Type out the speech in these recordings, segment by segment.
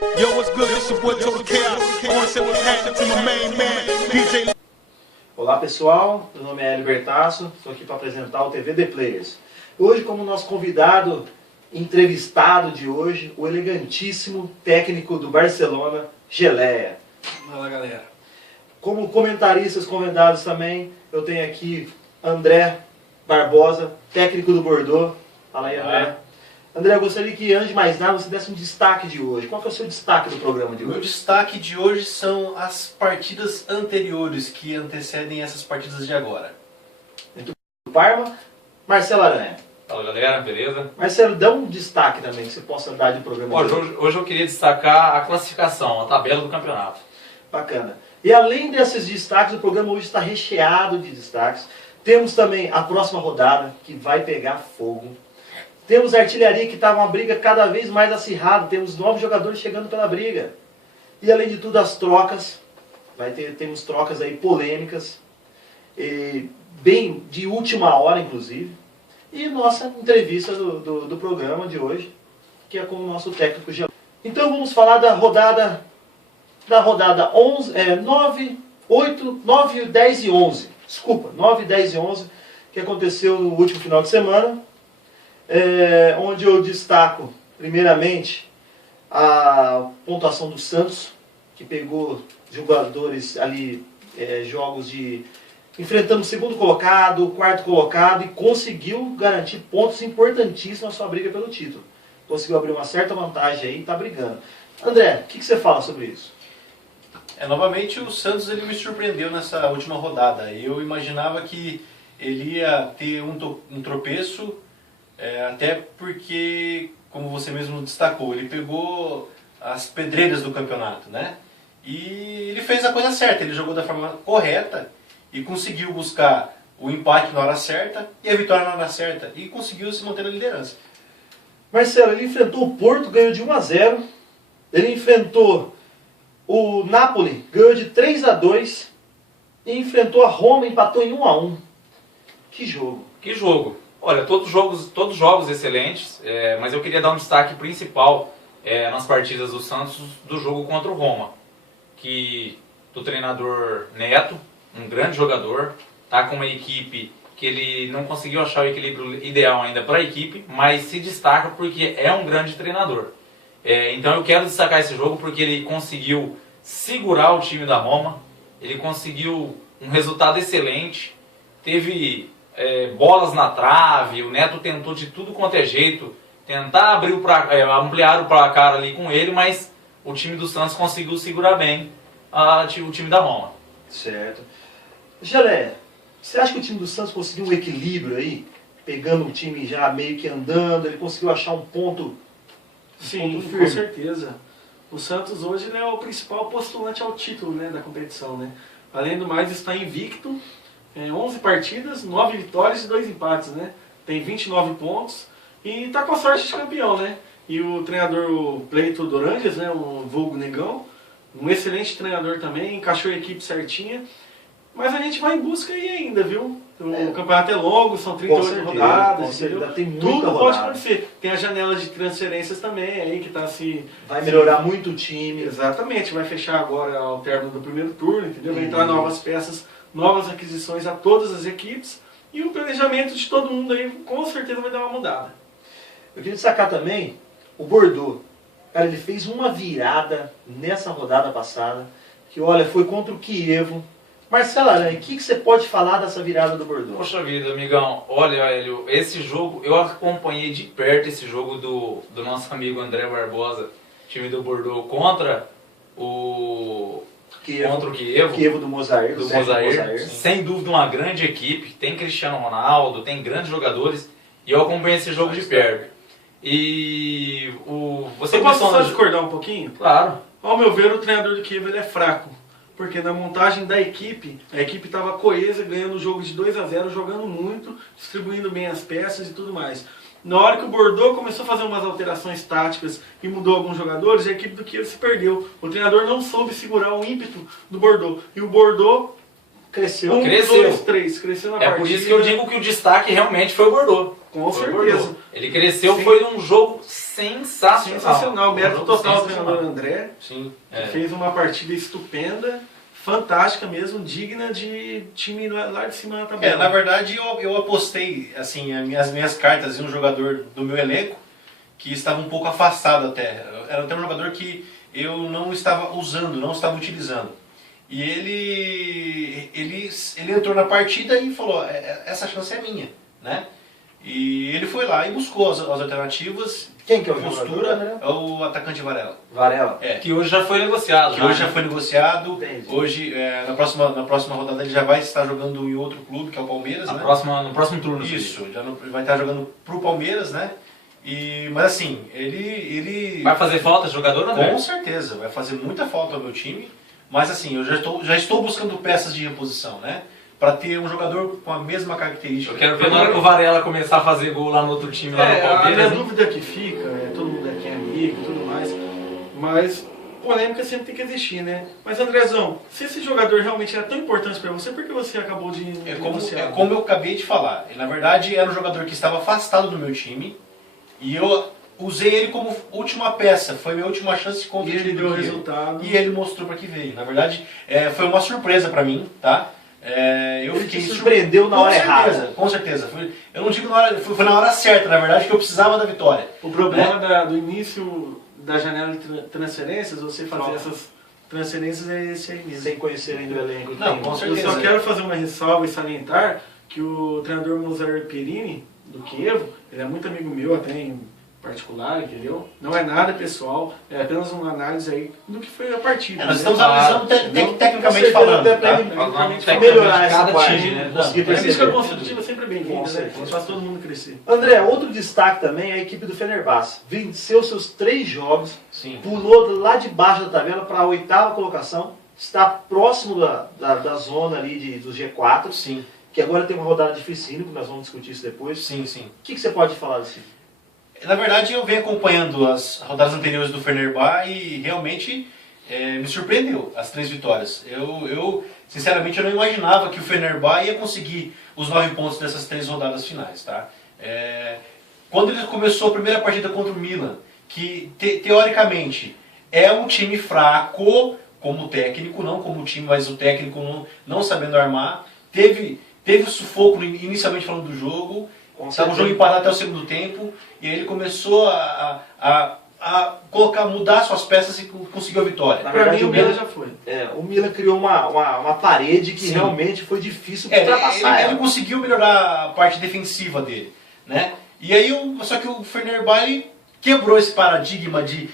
Yo, what's good? It's your boy Total Chaos. I want to say what's happening to my main man, DJ. Olá pessoal, meu nome é Hélio Bertasso, estou aqui para apresentar o TV The Players. Hoje, como nosso convidado entrevistado de hoje, o elegantíssimo técnico do Barcelona, Geleia. Fala galera. Como comentaristas convidados também, eu tenho aqui André Barbosa, técnico do Bordeaux. Fala aí, André. André, eu gostaria que, antes de mais nada, você desse um destaque de hoje. Qual que é o seu destaque do programa de hoje? Meu destaque de hoje são as partidas anteriores que antecedem essas partidas de agora. Do Parma, Marcelo Aranha. Fala galera, beleza? Marcelo, dá um destaque também que você possa dar de programa de hoje. Hoje eu queria destacar a classificação, a tabela do campeonato. Bacana. E além desses destaques, o programa hoje está recheado de destaques. Temos também a próxima rodada, que vai pegar fogo. Temos a artilharia, que está uma briga cada vez mais acirrada. Temos 9 jogadores chegando pela briga. E além de tudo, as trocas. Temos trocas aí polêmicas. Bem de última hora, inclusive. E nossa entrevista do programa de hoje, que é com o nosso técnico geral. Então vamos falar da rodada 9, 8, 9, 10 e 11. Desculpa, 9, 10 e 11, que aconteceu no último final de semana. Onde eu destaco, primeiramente, a pontuação do Santos, que pegou jogadores ali, jogos de enfrentando o segundo colocado, o quarto colocado, e conseguiu garantir pontos importantíssimos na sua briga pelo título. Conseguiu abrir uma certa vantagem aí e está brigando. André, o que você fala sobre isso? Novamente o Santos ele me surpreendeu nessa última rodada. Eu imaginava que ele ia ter um tropeço, até porque, como você mesmo destacou, ele pegou as pedreiras do campeonato, né? E ele fez a coisa certa, ele jogou da forma correta e conseguiu buscar o empate na hora certa e a vitória na hora certa, e conseguiu se manter na liderança. Marcelo, ele enfrentou o Porto, ganhou de 1-0. Ele enfrentou o Napoli, ganhou de 3-2. E enfrentou a Roma, empatou em 1-1. Que jogo! Que jogo! Olha, todos jogos excelentes, mas eu queria dar um destaque principal nas partidas do Santos do jogo contra o Roma. Do treinador Neto, um grande jogador, tá com uma equipe que ele não conseguiu achar o equilíbrio ideal ainda para a equipe, mas se destaca porque é um grande treinador. Então eu quero destacar esse jogo porque ele conseguiu segurar o time da Roma, ele conseguiu um resultado excelente, teve bolas na trave, o Neto tentou de tudo quanto é jeito, tentar ampliar o placar ali com ele, mas o time do Santos conseguiu segurar bem o time da Roma. Certo. Geleia, você acha que o time do Santos conseguiu um equilíbrio aí? Pegando o time já meio que andando, ele conseguiu achar um ponto? Sim, com certeza. O Santos hoje é o principal postulante ao título, né, da competição, né? Além do mais, está invicto, 11 partidas, 9 vitórias e 2 empates, né? Tem 29 pontos e está com a sorte de campeão, né? E o treinador, o Pleito Doranges, né, o vulgo Negão, um excelente treinador também, encaixou a equipe certinha. Mas a gente vai em busca aí ainda, viu? O campeonato é longo, são 38 rodadas, entendeu? Tem muita Tudo rodada. pode acontecer. Tem a janela de transferências também aí que está se... Vai melhorar muito o time. Exatamente, vai fechar agora ao término do primeiro turno, entendeu? Vai entrar novas peças, novas aquisições a todas as equipes. E o planejamento de todo mundo aí com certeza vai dar uma mudada. Eu queria destacar também o Bordeaux. Cara, ele fez uma virada nessa rodada passada, que olha, foi contra o Chievo. Marcelo Aranha, o que você pode falar dessa virada do Bordeaux? Poxa vida, amigão, olha, Hélio, esse jogo, eu acompanhei de perto esse jogo do nosso amigo André Barbosa, time do Bordeaux, contra o Chievo. Chievo do Mozair. Do Mozair. Sem dúvida uma grande equipe, tem Cristiano Ronaldo, tem grandes jogadores, e eu acompanhei esse jogo de perto. E Você pode só discordar um pouquinho? Claro. Ao meu ver, o treinador do Chievo ele é fraco. Porque na montagem da equipe, a equipe estava coesa, ganhando o jogo de 2-0, jogando muito, distribuindo bem as peças e tudo mais. Na hora que o Bordeaux começou a fazer umas alterações táticas e mudou alguns jogadores, a equipe do Chievo se perdeu. O treinador não soube segurar o ímpeto do Bordeaux. E o Bordeaux cresceu. 1, 2, 3, cresceu na partida. Por isso que eu digo que o destaque realmente foi o Bordeaux. Com certeza. Ele cresceu, foi um jogo Sensacional, mérito total do Sensacional. treinador André, Sim. que fez uma partida estupenda, fantástica mesmo, digna de time lá de cima da tabela. Na verdade eu apostei assim, as minhas cartas em um jogador do meu elenco que estava um pouco afastado até. Era até um jogador que eu não estava usando, não estava utilizando. E ele entrou na partida e falou, essa chance é minha, né? E ele foi lá e buscou as alternativas. Quem que é o postura, jogador, André? é o atacante Varela. Varela. Que hoje já foi negociado. Que né? hoje já foi negociado. Entendi. Hoje, na próxima rodada, ele já vai estar jogando em outro clube, que é o Palmeiras, né? No próximo turno. Isso, já vai estar jogando pro Palmeiras, né? Mas assim, ele Vai fazer falta esse jogador, André? com certeza, vai fazer muita falta ao meu time. Mas assim, eu já estou buscando peças de reposição, né? Para ter um jogador com a mesma característica. Eu quero ver na hora que o Varela começar a fazer gol lá no outro time, lá no A minha Palmeiras. hein? dúvida que fica, todo mundo aqui é amigo e tudo mais, mas polêmica sempre tem que existir, né? Mas Andrezão, se esse jogador realmente era tão importante para você, por que você acabou de negociar? Como eu acabei de falar. Na verdade, era um jogador que estava afastado do meu time e eu usei ele como última peça. Foi minha última chance contra E o time ele do deu Kiev. resultado. E ele mostrou para que veio. Na verdade, foi uma surpresa para mim, tá? Eu Ele fiquei te surpreendeu na hora errada. Com certeza. Eu não digo na hora, foi na hora certa, na verdade, que eu precisava da vitória. O problema do início da janela de transferências, você fazer essas transferências é esse aí mesmo. Sem conhecer ainda o elenco. Não, tem- com Eu certeza. só quero fazer uma ressalva e salientar que o treinador Mozart Perini, do Kiev, ele é muito amigo meu, até em particular, entendeu? Não é nada pessoal, é apenas uma análise aí do que foi a partida. Nós né? estamos Ah, analisando entendeu? tecnicamente falando, até pra tá? ele Vamos melhorar essa cada parte, time, né? né? Conseguir A crítica perceber. construtiva é sempre Com bem-vinda, né? certeza. Faz todo mundo crescer. André, outro destaque também é a equipe do Fenerbahçe. Venceu seus 3 jogos, Sim. pulou lá de baixo da tabela para a 8ª colocação, está próximo da zona ali do G4, Sim, que agora tem uma rodada dificílima, que nós vamos discutir isso depois. sim, sim. O que você pode falar desse? Na verdade, eu venho acompanhando as rodadas anteriores do Fenerbahçe e realmente me surpreendeu as 3 vitórias. Eu, sinceramente, eu não imaginava que o Fenerbahçe ia conseguir os 9 pontos dessas 3 rodadas finais, tá? Quando ele começou a primeira partida contra o Milan, que teoricamente é um time fraco como técnico, não como time, mas o técnico não sabendo armar, teve o sufoco inicialmente falando do jogo. Estava o jogo empatado até o segundo tempo e aí ele começou a mudar suas peças e conseguiu a vitória. Na Pra verdade, mim, o o Milan- Milan já foi. O Milan criou uma parede que Sim. realmente foi difícil de ultrapassar. Ele ela. conseguiu melhorar a parte defensiva dele, né? E aí, só que o Fenerbahçe quebrou esse paradigma de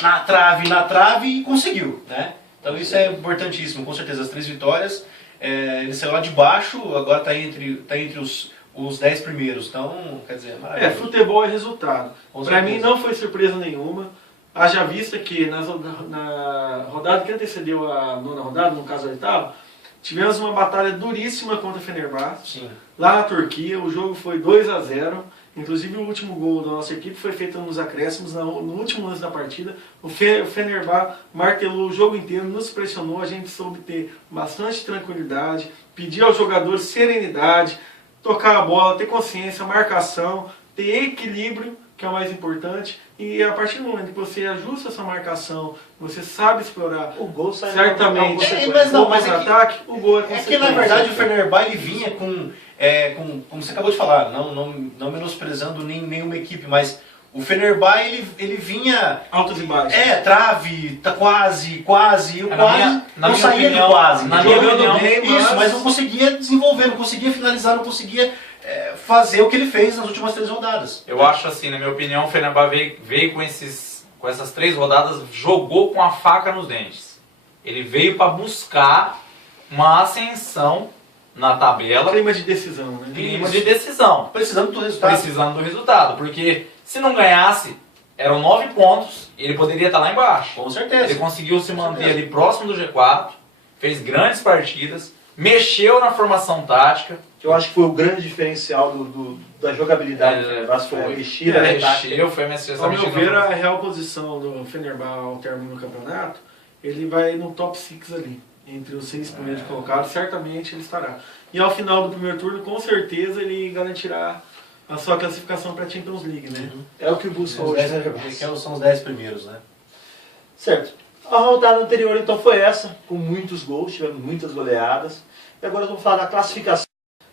na trave e conseguiu, né? Então isso é importantíssimo, com certeza. As 3 vitórias, ele saiu lá de baixo, agora está entre os 10 primeiros, então, quer dizer, maravilhoso. Futebol é resultado. Com Pra mim certeza. não foi surpresa nenhuma. Haja vista que na rodada que antecedeu a 9ª rodada, no caso a 8ª, tivemos uma batalha duríssima contra o Fenerbahçe. Sim. Lá na Turquia, o jogo foi 2-0. Inclusive o último gol da nossa equipe foi feito nos acréscimos, no último lance da partida. O Fenerbahçe martelou o jogo inteiro, nos pressionou, a gente soube ter bastante tranquilidade, pedir aos jogadores serenidade, tocar a bola, ter consciência, marcação, ter equilíbrio, que é o mais importante. E a partir do momento que você ajusta essa marcação, você sabe explorar O gol sai certamente mas não, o mas é que- contra-ataque, o gol é É que consequência. na verdade o Fenerbahçe ele vinha como você acabou de falar, não menosprezando nenhuma equipe, mas o Fenerbahçe ele vinha Altos e baixos. trave, tá quase, e o quase na não minha saía opinião, do quase. na entendeu? minha opinião, Isso, mas não conseguia desenvolver, não conseguia finalizar, não conseguia fazer o que ele fez nas últimas 3 rodadas. Eu acho assim, na minha opinião, o Fenerbahçe veio com essas 3 rodadas, jogou com a faca nos dentes. Ele veio para buscar uma ascensão na tabela, Clima de decisão, né? clima de decisão. Precisando do resultado. Precisando do resultado, porque se não ganhasse, eram 9 pontos, ele poderia estar lá embaixo. Com Ele certeza. conseguiu se manter certeza. ali próximo do G4, fez grandes partidas, mexeu na formação tática, Que eu acho que foi o grande diferencial da jogabilidade do Fenerbahçe, foi a mexida, né, tática. mexeu, foi mexer essa Ao meu mexida. ver, a real posição do Fenerbahçe ao término do campeonato, ele vai no top 6 ali. Entre os 6 primeiros colocados, certamente ele estará. E ao final do primeiro turno, com certeza, ele garantirá a sua classificação para a Champions League, né? É o que busca Os hoje, 10 né? que são os 10 primeiros, né? Certo. A rodada anterior então foi essa, com muitos gols, tivemos muitas goleadas. E agora vamos falar da classificação.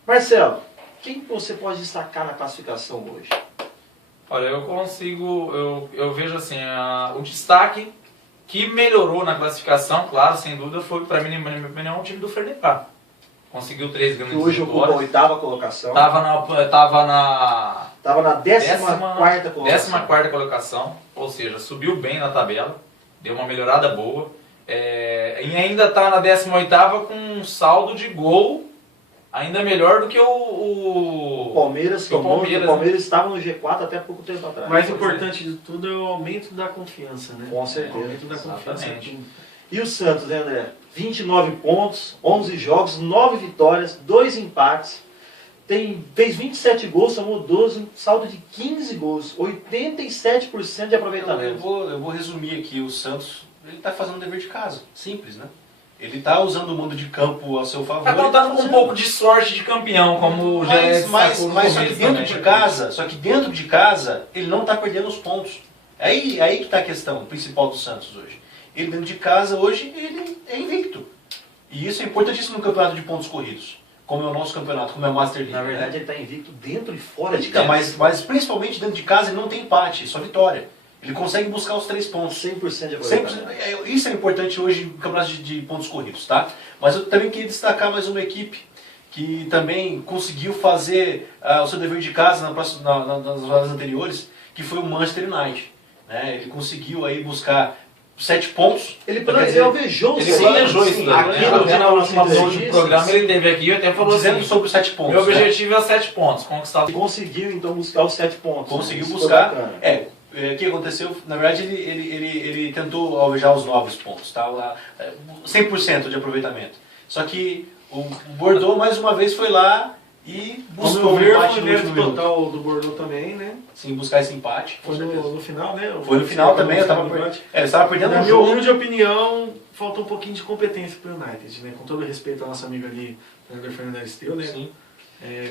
Marcelo, quem você pode destacar na classificação hoje? Olha, eu vejo assim, o destaque que melhorou na classificação, claro, sem dúvida, foi para mim, na minha opinião, o time do Fernepá. Conseguiu 3 Que grandes hoje ocupa a vitórias. 8ª colocação. Tava na Estava na 14ª colocação. 14ª colocação, ou seja, subiu bem na tabela, deu uma melhorada boa. E ainda está na 18ª com um saldo de gol ainda melhor do que o Palmeiras, que o Palmeiras, o Palmeiras estava no G4 até pouco tempo atrás. O mais importante de tudo é o aumento da confiança, né? Com certeza. O aumento da confiança. Exatamente. E o Santos, né, André? 29 pontos, 11 jogos, 9 vitórias, 2 empates. Fez 27 gols, somou 12, saldo de 15 gols, 87% de Eu aproveitamento. vou resumir aqui. O Santos, ele está fazendo o dever de casa. Simples, né? Ele está usando o mando de campo a seu favor. Tá contando com um pouco de sorte de campeão, como já Mas destacou no só que começo dentro também. de casa, ele não está perdendo os pontos. Aí que está a questão principal do Santos hoje. Ele dentro de casa hoje, ele é invicto. E isso é importantíssimo no campeonato de pontos corridos. Como é o nosso campeonato, como é o Master League. Na verdade, né? ele está invicto dentro e fora de Então, casa. mas principalmente dentro de casa, ele não tem empate, só vitória. Ele consegue buscar os 3 pontos. 100% de 100%, aproveitamento. isso é importante hoje no campeonato de pontos corridos, tá? Mas eu também queria destacar mais uma equipe que também conseguiu fazer o seu dever de casa nas rodadas anteriores, que foi o Manchester United. Né? Ele conseguiu aí buscar 7 pontos. Ele Quer dizer, alvejou Ele sim, planejou sim, isso daí. aqui Né? no Até na última entrevistas, do programa ele teve aqui e até falou dizendo assim, sobre os 7 pontos. meu né? objetivo é 7 pontos, conquistar os conseguiu então buscar os 7 pontos. Conseguiu Isso foi buscar. bacana. O que aconteceu? Na verdade, ele tentou alvejar os 9 pontos, tá? 100% de aproveitamento. Só que o Bordeaux, mais uma vez, foi lá e Ao buscou meu ver, empate foi no mérito último minuto. total do Bordeaux também, né? Sim, buscar esse empate. com Foi certeza. no final, né? Foi no final também, eu estava perdendo Na o minha jogo. humilde opinião, faltou um pouquinho de competência para o United, né? Com todo respeito ao nosso amigo ali, o treinador Fernando Aristeu, né? Sim.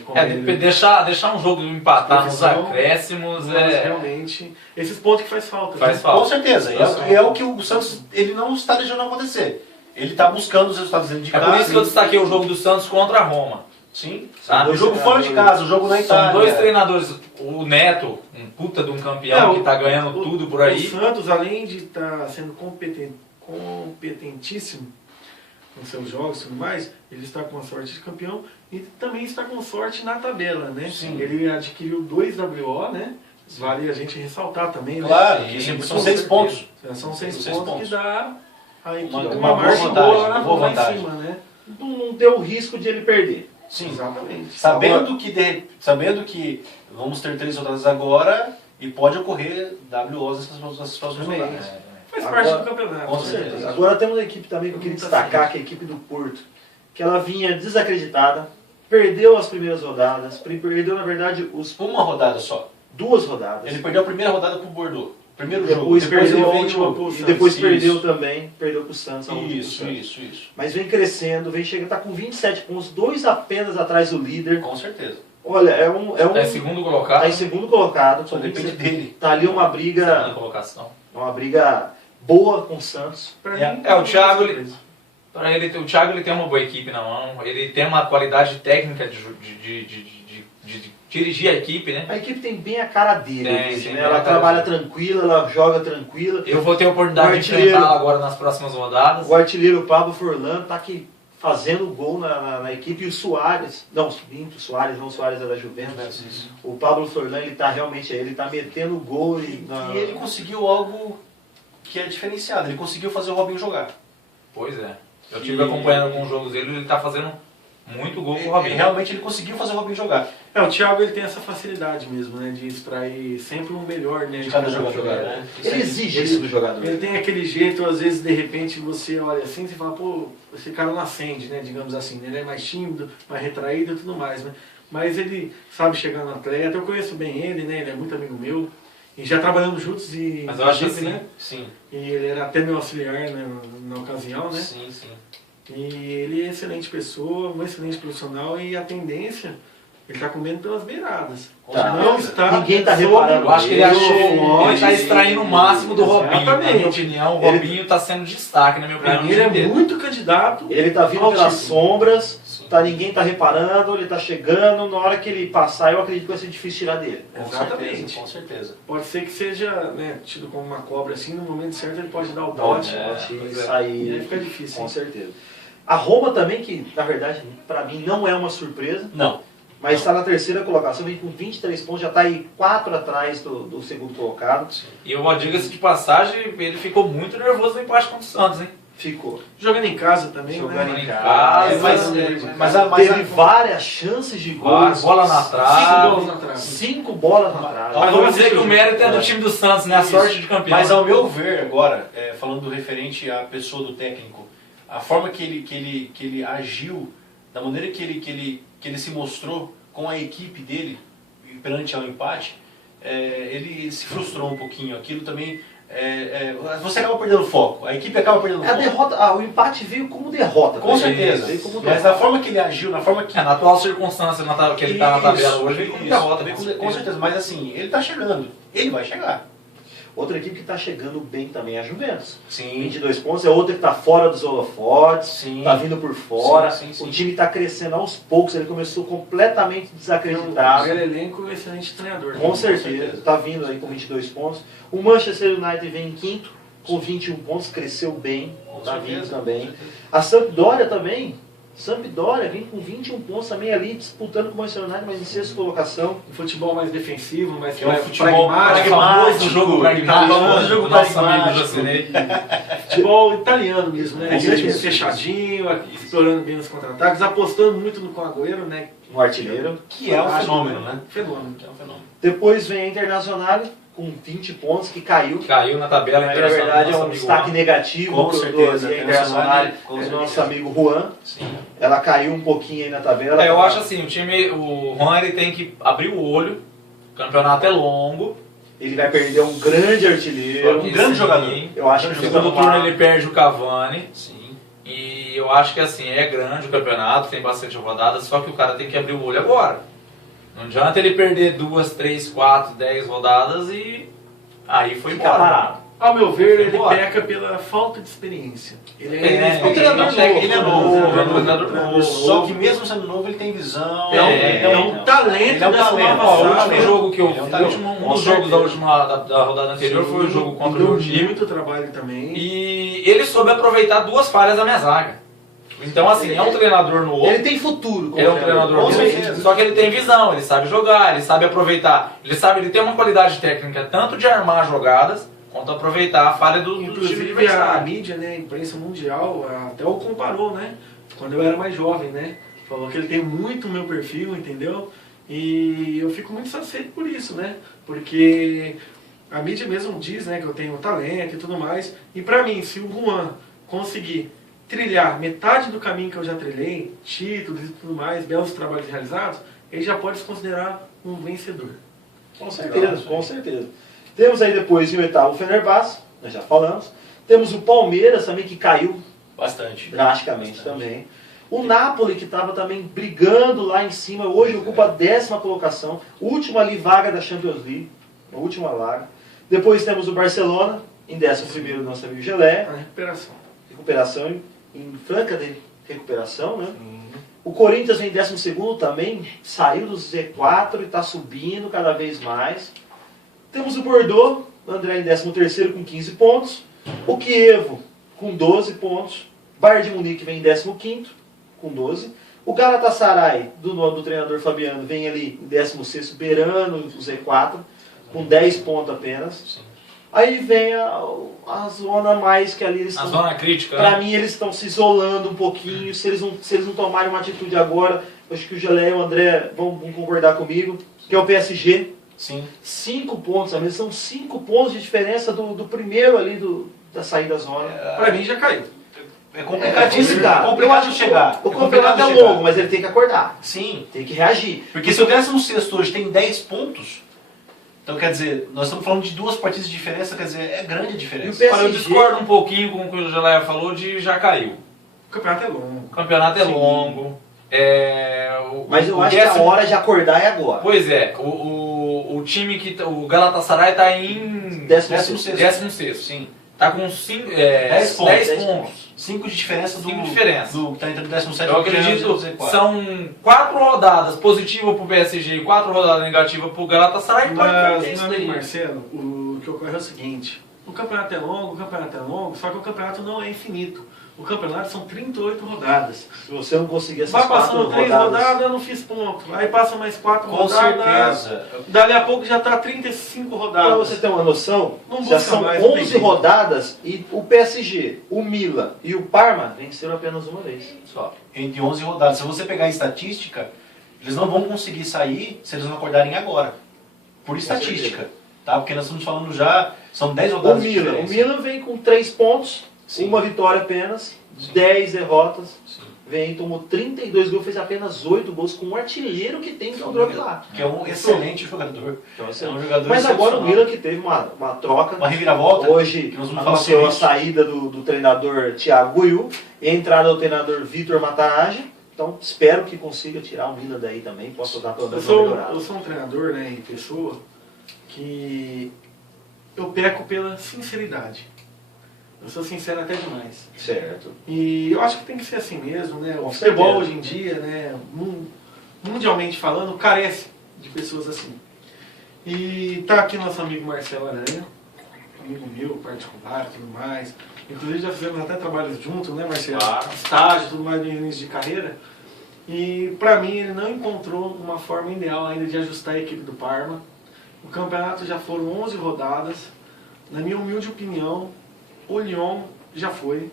Como ele- deixar um jogo empatar nos Profissão, acréscimos mas realmente, esses pontos que faz falta. Faz né? falta. Com certeza. E é o que o Santos ele não está deixando acontecer. Ele está buscando os resultados dentro de É casa. por isso que eu destaquei o jogo do Santos contra a Roma. Sim. Tá? O jogo fora de casa, o jogo na São Itália. 2 treinadores, o Neto, um puta de um campeão que tá ganhando tudo por aí. O Santos, além de estar sendo competentíssimo nos seus jogos e tudo mais, ele está com a sorte de campeão e também está com sorte na tabela, né? Sim. Ele adquiriu 2 WO, né? Vale a gente ressaltar também, né? Claro, Sim, que sempre com são 6 certeza. pontos. São 6 São 6 pontos pontos. que dá a equipe Uma uma boa margem vantagem, boa uma boa lá em vantagem. cima, né? Não deu risco de ele perder. Sim. Exatamente. Sabendo que vamos ter 3 rodadas agora e pode ocorrer WOs nessas próximas Também. rodadas. Faz parte Agora- do campeonato. Com né? certeza. Agora temos uma equipe também que eu queria Muita destacar, gente. que é a equipe do Porto. Que ela vinha desacreditada, perdeu as primeiras rodadas, perdeu na verdade Uma rodada só. 2 rodadas. Ele perdeu a primeira rodada pro Bordeaux. Primeiro jogo. Depois perdeu a ele última veio... pro Santos. e depois Isso. perdeu também, perdeu pro Santos. a última pro Isso, Santos. isso. Mas vem crescendo, vem chegando, tá com 27 pontos, 2 apenas atrás do líder. Com certeza. Olha, é um É segundo colocado, tá em segundo colocado, Só com depende 27. dele. Tá ali uma segunda briga colocação. boa com o Santos. Pra É. mim, O Thiago, surpresa. o Thiago ele tem uma boa equipe na mão, ele tem uma qualidade técnica de dirigir a equipe, né? A equipe tem bem a cara dele, Tem, hoje, tem né? bem a Ela cara trabalha dele. tranquila, ela joga tranquila. Eu vou ter a oportunidade O de artilheiro. enfrentá-la agora nas próximas rodadas. O artilheiro Pablo Forlan tá aqui fazendo gol na equipe. E o Soares, não, o Soares é da Juventus. Isso. O Pablo Forlan, ele tá realmente aí, ele tá metendo gol e E ele conseguiu algo que é diferenciado. Ele conseguiu fazer o Robinho jogar. Pois é. Eu estive acompanhando alguns jogos dele, ele tá fazendo muito gol com o Ele, Robinho. realmente ele conseguiu fazer o Robinho jogar. O Thiago ele tem essa facilidade mesmo, né? De extrair sempre um melhor, né? De cada jogador, né? Ele exige isso do jogador. Ele tem aquele jeito, às vezes, de repente, você olha assim e fala, pô, esse cara não acende, né? Digamos assim, né? Ele é mais tímido, mais retraído e tudo mais, né? Mas ele sabe chegar no atleta, eu conheço bem ele, né? Ele é muito amigo meu. E já trabalhamos juntos e... Mas eu acho inclusive, assim, né? Sim, E ele era até meu auxiliar né? na ocasião, né? sim. E ele é excelente pessoa, um excelente profissional e a tendência Ele tá comendo pelas beiradas. Tá. Não está Ninguém tá sob reparando. Eu acho que ele achou, ele tá Isso. extraindo o máximo do Robinho. Na Exatamente. minha opinião, o Ele- Robinho tá sendo destaque, na minha Pra opinião, mim, no ele time é dele. muito candidato. Ele tá vindo ao pelas título. sombras, Sim. ninguém tá reparando, ele tá chegando, na hora que ele passar, eu acredito que vai ser difícil tirar dele. Com Exatamente. certeza, com certeza. Pode ser que seja, né, tido como uma cobra assim, no momento certo ele pode dar o Pode, bote. pois é. E aí sair, fica difícil. com certeza. A Roma também, que na verdade, pra mim, não é uma surpresa, Não. mas está na terceira colocação, vem com 23 pontos, já está aí 4 atrás do segundo colocado. E eu diga-se de passagem, ele ficou muito nervoso no empate contra o Santos, hein? Ficou. Jogando em casa também, Jogando né? em casa, Teve várias chances de gols. Bola na 5 trave. gols na trave. 5 bolas na trave. Mas vamos dizer que o mérito é do time do Santos, né? A sorte de campeão. Mas ao meu ver, agora, falando do referente à pessoa do técnico, a forma que ele agiu, da maneira que ele se mostrou com a equipe dele perante ao empate, ele se frustrou um pouquinho. Aquilo também, você acaba perdendo foco, a equipe acaba perdendo A foco. derrota, o empate veio como derrota. Com certeza. Veio como Mas derrota. da forma que ele agiu, na forma que Na atual circunstância que ele tá na tabela Isso, hoje, ele como isso, derrota. com certeza. Mas assim, ele tá chegando. Ele vai chegar. Outra equipe que está chegando bem também é a Juventus. Sim. 22 pontos, é outra que está fora dos holofotes, Sim. está vindo por fora. Sim, sim, sim. O time está crescendo aos poucos, ele começou completamente Um desacreditado. belo elenco e um excelente treinador. Com certeza, está vindo aí com 22 pontos. O Manchester United vem em quinto, com 21 pontos, cresceu bem, Com está certeza, vindo com também. certeza. A Sampdoria também, Sampdoria vem com 21 pontos também ali, disputando com o Manchester United, mas em sexta colocação. Um futebol mais defensivo, mais É um futebol pragmático. famoso jogo pragmático, famoso jogo do nosso amigo pragmático. Jacinei. Futebol italiano mesmo, né? Com certeza. Fechadinho, explorando bem os contra-ataques, apostando muito no Agüero, né? Um artilheiro. Que é um fenômeno, né? Fenômeno. Que é um fenômeno. Depois vem a Internacional com 20 pontos, que caiu. Caiu na tabela Na internacional. verdade é nosso um amigo destaque Juan. negativo Com que eu certeza, dou ali, a Internacional, Internacional, com é do certeza. nosso amigo Juan. Sim. Ela caiu um pouquinho aí na tabela. Eu acho assim, o Juan ele tem que abrir o olho, o campeonato é longo. Ele vai perder um grande artilheiro. Um grande jogador. Eu acho que No fica segundo no turno ar. ele perde o Cavani. Sim. E eu acho que assim, é grande o campeonato, tem bastante rodadas, só que o cara tem que abrir o olho agora. Não adianta ele perder 2, 3, 4, 10 rodadas e aí foi Fica embora. parado. Ao meu ver, ele Embora. peca pela falta de experiência. Ele É, inexperiente. ele é novo, é um treinador novo. Só que mesmo sendo novo, ele tem visão. É um talento Ele é um dessa talento. nova Ó, o safra. último jogo que eu Ele é um vi, talento. um Com dos jogos certeza. da última da rodada anterior foi o jogo contra o Deu meu time. muito trabalho também. E ele soube aproveitar 2 falhas da minha zaga. Então assim, é um treinador novo. Ele tem futuro. como É um treinador Com novo, certeza. só que ele tem visão, ele sabe jogar, ele sabe aproveitar, ele tem uma qualidade técnica tanto de armar jogadas, quanto aproveitar a falha do time Inclusive a adversário. mídia, né, a imprensa mundial, até o comparou, né? Quando eu era mais jovem, né? Falou que ele tem muito o meu perfil, entendeu? E eu fico muito satisfeito por isso, né? Porque a mídia mesmo diz, né, que eu tenho talento e tudo mais. E pra mim, se o Juan conseguir trilhar metade do caminho que eu já trilhei, títulos e tudo mais, belos trabalhos realizados, ele já pode se considerar um vencedor. Com certeza, com certeza. Temos aí depois em oitavo o Fenerbahçe, nós já falamos. Temos o Palmeiras também, que caiu Bastante. drasticamente também. O Napoli, que estava também brigando lá em cima, hoje ocupa a 10ª colocação, última ali vaga da Champions League, a última vaga. Depois temos o Barcelona, em 11º, nosso amigo Gelé, A recuperação. recuperação em franca de recuperação, né? O Corinthians em 12º também, saiu do Z4 e está subindo cada vez mais. Temos o Bordeaux, o André em 13º com 15 pontos. O Kievo com 12 pontos. Bayern de Munique vem em 15º com 12. O Galatasaray, do treinador Fabiano, vem ali em 16º, beirando o Z4, com 10 pontos apenas. Sim. Aí vem a zona mais que ali eles A estão... zona crítica, Pra né? mim, eles estão se isolando um pouquinho. Se eles não tomarem uma atitude agora, eu acho que o Gelé e o André vão concordar comigo, que é o PSG. Sim. 5 pontos, eles são 5 pontos de diferença do primeiro ali da saída da zona. Pra mim já caiu. É complicadíssimo, complicado. cara. Eu Complicado acho que chegar. O É campeonato complicado é chegar. longo, mas ele tem que acordar. Sim. Tem que reagir. Porque se o 16º hoje tem 10 pontos, então quer dizer, nós estamos falando de 2 partidas de diferença, quer dizer, é grande a diferença. E o Olha, eu PSG discordo um pouquinho com o que o Geleia falou de já caiu. O campeonato é longo. O campeonato é Sim. longo. Mas eu acho que a hora de acordar é agora. Pois é, o time que o Galatasaray está em 16º. Sim. Tá com 10 pontos. 5 de diferença do que tá entre o 17 Eu acredito que são 4 rodadas positivas pro PSG e 4 rodadas negativas pro Galatasaray. Mas, meu amigo Marcelo, o que ocorre é o seguinte: o campeonato é longo, só que o campeonato não é infinito. O campeonato são 38 rodadas. Se você não conseguir essas Vai 4 passando 3 rodadas, eu não fiz ponto. Aí passa mais 4 Com rodadas. certeza. Dali a pouco já tá 35 rodadas. Para você ter uma noção, Não já busca são mais, não 11 tem jeito. rodadas e o PSG, o Milan e o Parma venceram apenas uma vez. Só. Entre 11 rodadas. Se você pegar a estatística, eles não vão conseguir sair se eles não acordarem agora. Por estatística. Tá? Porque nós estamos falando já, são 10 O rodadas de Milan diferença. vem com 3 pontos, Sim. uma vitória apenas, Sim. 10 derrotas. Sim. Vem, tomou 32 gols, fez apenas 8 gols com um artilheiro que tem que é o Drogba. Que é um excelente jogador. Então, É um jogador mas agora o excepcional. Milan que teve uma troca. Uma reviravolta. Hoje que nós vamos falar anunciou sobre a isso. saída do treinador Thiago Guiú e a entrada do treinador Vitor Matarazzi. Então espero que consiga tirar o Milan daí também, possa dar pelo Eu menos uma melhorada. sou um treinador, né, em pessoa, que eu peco pela sinceridade. Eu sou sincero até demais. Certo. E eu acho que tem que ser assim mesmo, né? O Com futebol certeza. hoje em dia, né, mundialmente falando, carece de pessoas assim. E tá aqui nosso amigo Marcelo Aranha, amigo meu, particular e tudo mais. Inclusive já fizemos até trabalhos juntos, né, Marcelo? Claro. Estágio, tudo mais no início de carreira. E pra mim ele não encontrou uma forma ideal ainda de ajustar a equipe do Parma. O campeonato já foram 11 rodadas. Na minha humilde opinião, o Lyon já foi.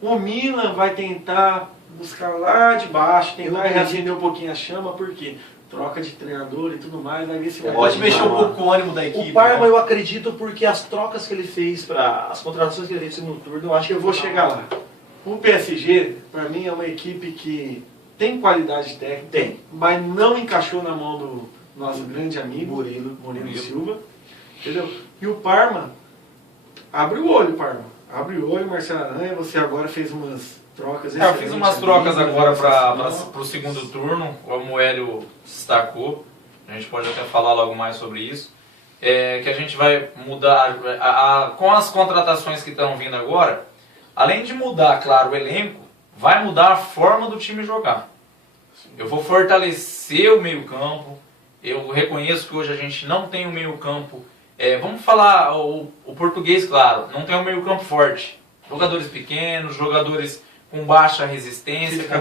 O Milan vai tentar buscar lá de baixo, tentar reacender um pouquinho a chama, porque troca de treinador e tudo mais, vai ver se vai Pode mexer um Parma. pouco com o ânimo da equipe. O Parma né? eu acredito porque as trocas que ele fez, as contratações que ele fez no segundo turno, eu acho que Eu vou chegar lá. O PSG, pra mim, é uma equipe que tem qualidade técnica, Tem. mas não encaixou na mão do nosso grande amigo Murilo. Silva. Entendeu? E o Parma, abre o olho, Parma. Abre o olho, Marcelo Aranha. Você agora fez umas trocas Eu fiz umas trocas agora para o o segundo turno, como o Hélio destacou, a gente pode até falar logo mais sobre isso, que a gente vai mudar, com as contratações que estão vindo agora, além de mudar, claro, o elenco, vai mudar a forma do time jogar. Eu vou fortalecer o meio campo, eu reconheço que hoje a gente não tem um meio campo, vamos falar o português, claro, não tem um meio campo forte. Jogadores pequenos, jogadores com baixa resistência, com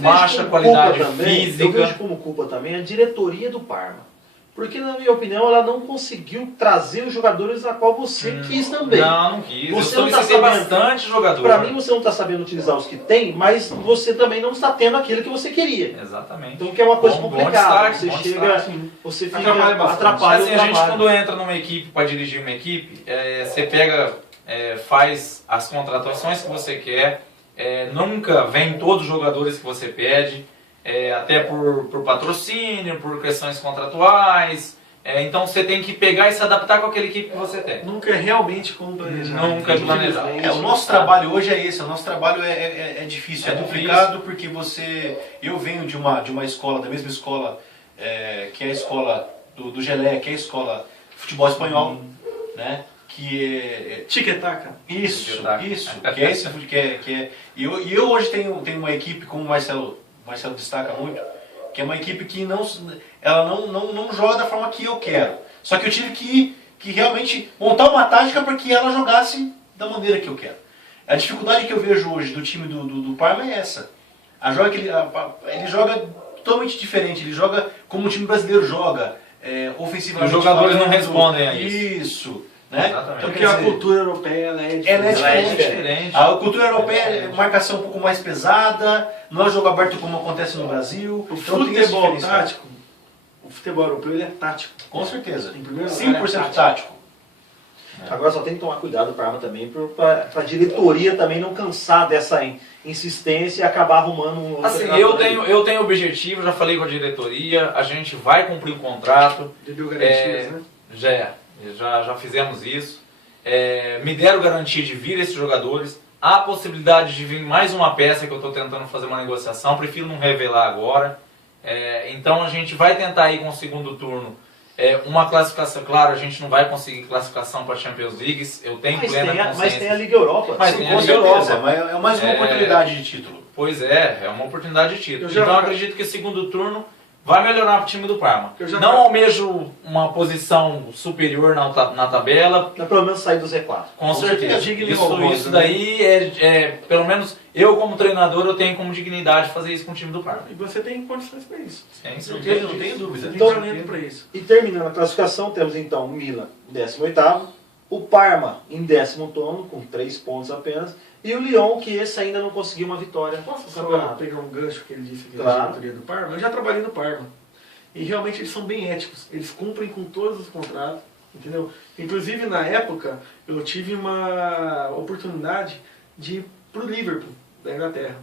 baixa Como qualidade culpa também, física. Eu vejo como culpa também a diretoria do Parma. Porque, na minha opinião, ela não conseguiu trazer os jogadores a qual você quis também. Não quis. Você Eu não tá solicitei sabendo. bastante jogador. Para mim, você não está sabendo utilizar os que tem, mas você também não está tendo aquilo que você queria. Exatamente. Então, que é uma coisa Bom complicada. destaque, Você bom chega, destaque. você fica Atrapalha bastante. atrapalha Assim, o a gente trabalho. quando entra numa equipe para dirigir uma equipe, você pega, faz as contratações que você quer, nunca vem todos os jogadores que você pede, até por patrocínio, por questões contratuais. Então você tem que pegar e se adaptar com aquela equipe que você tem. Nunca é realmente como planejado. Nunca é planejado. O nosso trabalho hoje é esse, o nosso trabalho é difícil, é É complicado porque eu venho de uma escola, da mesma escola que é a escola do Gelé, que é a escola de futebol espanhol, né? Que Tic-tac. isso, Tic-tac. que é esse e eu hoje tenho uma equipe, como o Marcelo destaca muito, que é uma equipe que ela não joga da forma que eu quero. Só que eu tive que realmente montar uma tática para que ela jogasse da maneira que eu quero. A dificuldade que eu vejo hoje do time do Parma é essa. Ele joga totalmente diferente, ele joga como o time brasileiro joga, ofensivamente. Os jogadores não falando. respondem a isso. Isso. Né? Exatamente. Então, Porque quer a dizer, cultura europeia ela é diferente. ela é diferente. diferente. A cultura europeia é marcação um pouco mais pesada, não é jogo aberto como acontece no Brasil. O Então tem esse futebol diferencial. tático, o futebol europeu ele é tático. Com certeza. Em primeiro lugar, 100% é tático. Agora só tem que tomar cuidado o Parma também, para a diretoria também não cansar dessa insistência e acabar arrumando um outro Assim, treinador eu tenho objetivo, já falei com a diretoria, a gente vai cumprir o contrato. Deu garantias, né? Já fizemos isso. Me deram garantia de vir esses jogadores. Há a possibilidade de vir mais uma peça que eu estou tentando fazer uma negociação, prefiro não revelar agora. Então a gente vai tentar ir com o segundo turno uma classificação. Claro, a gente não vai conseguir classificação para a Champions League, eu tenho plena consciência. Mas tem a Liga Europa. Mas Sim, tem com a Liga certeza, Europa. mas é mais uma oportunidade de título. Pois é uma oportunidade de título. Eu já- Então eu acredito que o segundo turno vai melhorar para o time do Parma. Eu já- Não almejo uma posição superior na tabela, Mas pelo menos sair do Z4. com certeza. digno e Isso honroso, daí pelo menos eu como treinador, eu tenho como dignidade fazer isso com o time do Parma. E você tem condições para isso. Sem Não certeza. tenho dúvida. Você tem Então- talento para isso. E terminando a classificação, temos então o Milan em 18º, o Parma em 10º, com 3 pontos apenas, e o Lyon, que esse ainda não conseguiu uma vitória. Posso no só campeonato. pegar um gancho que ele disse aqui Claro. na diretoria do Parma? Eu já trabalhei no Parma. E realmente eles são bem éticos. Eles cumprem com todos os contratos, entendeu? Inclusive, na época, eu tive uma oportunidade de ir para o Liverpool, da Inglaterra.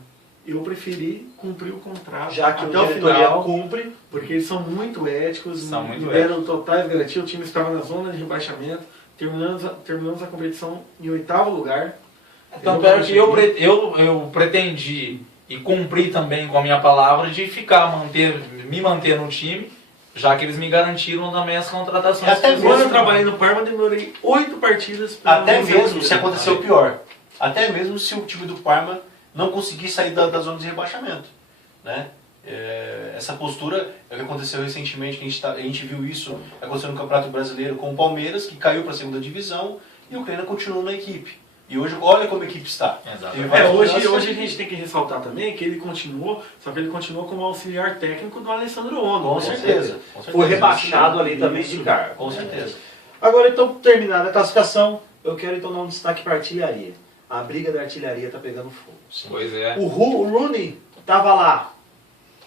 Eu preferi cumprir o contrato Já que até o o diretoria final, cumpre, porque eles são muito éticos, São muito me deram totais garantias. O time estava na zona de rebaixamento, terminamos a competição em 8º lugar. Tanto é que eu pretendi e cumpri também com a minha palavra de me manter no time, já que eles me garantiram também as contratações. Até Quando eu mesmo- trabalhei no Parma, demorei 8 partidas para Até mesmo se acontecer o Aí. pior. Até mesmo se o time do Parma não conseguir sair da zona de rebaixamento. Né? Essa postura é o que aconteceu recentemente, que a gente viu isso acontecendo no Campeonato Brasileiro com o Palmeiras, que caiu para a segunda divisão, e o Kleina continuou na equipe. E hoje, olha como a equipe está. Exatamente. Teve várias mudanças. Hoje a gente tem que ressaltar também que ele continuou, só que ele continuou como auxiliar técnico do Alessandro Ono. Com né? certeza. Com certeza. foi rebaixado ali também Isso. de cargo. Com certeza. Agora, então, terminada a classificação, eu quero então dar um destaque para a artilharia. A briga da artilharia está pegando fogo. Pois é. O Rooney estava lá,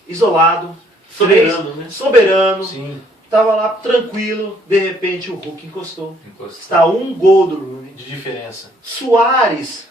isolado, Soberano, né? soberano, Sim. estava lá tranquilo, de repente o Hulk encostou. Encostou. Está um gol do Rooney. De diferença. Soares,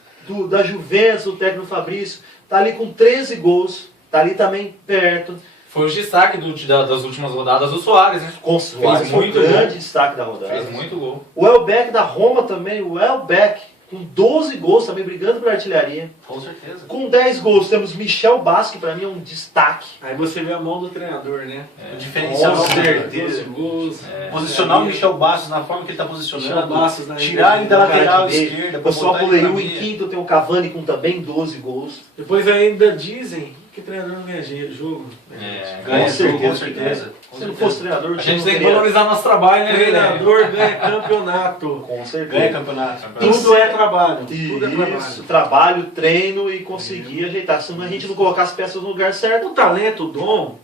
da Juventus, o técnico Fabrício, está ali com 13 gols, está ali também perto. Foi o destaque das últimas rodadas do Soares, né? Com Soares, foi um muito grande gol. destaque da rodada. Fez muito gol. O Welbeck da Roma também, o Welbeck, com 12 gols, também brigando pela artilharia. Com certeza. Com 10 gols temos Michel Basque, para mim é um destaque. Aí você vê a mão do treinador, né? O diferencial. Com né? certeza. 12 gols. Posicionar o Michel Bastos na forma que ele está Michel posicionando. Bastos na Tirar ele da No cara lateral de meio. esquerda. Eu pra só botar ele pulei na um em meia. quinto, tem o Cavani com também 12 gols. Depois ainda dizem que treinador não ganha jogo. É, Ganha Com jogo, certeza com que certeza. Com Se não certeza. fosse treinador, o A time gente não tem que teria- valorizar nosso trabalho, né, Guilherme? Treinador ganha campeonato. Com Ganha certeza. campeonato. Tudo é trabalho. Tudo é Isso, trabalho. trabalho, treino e conseguir ajeitar. Se a gente não colocar as peças no lugar certo, O talento, o dom,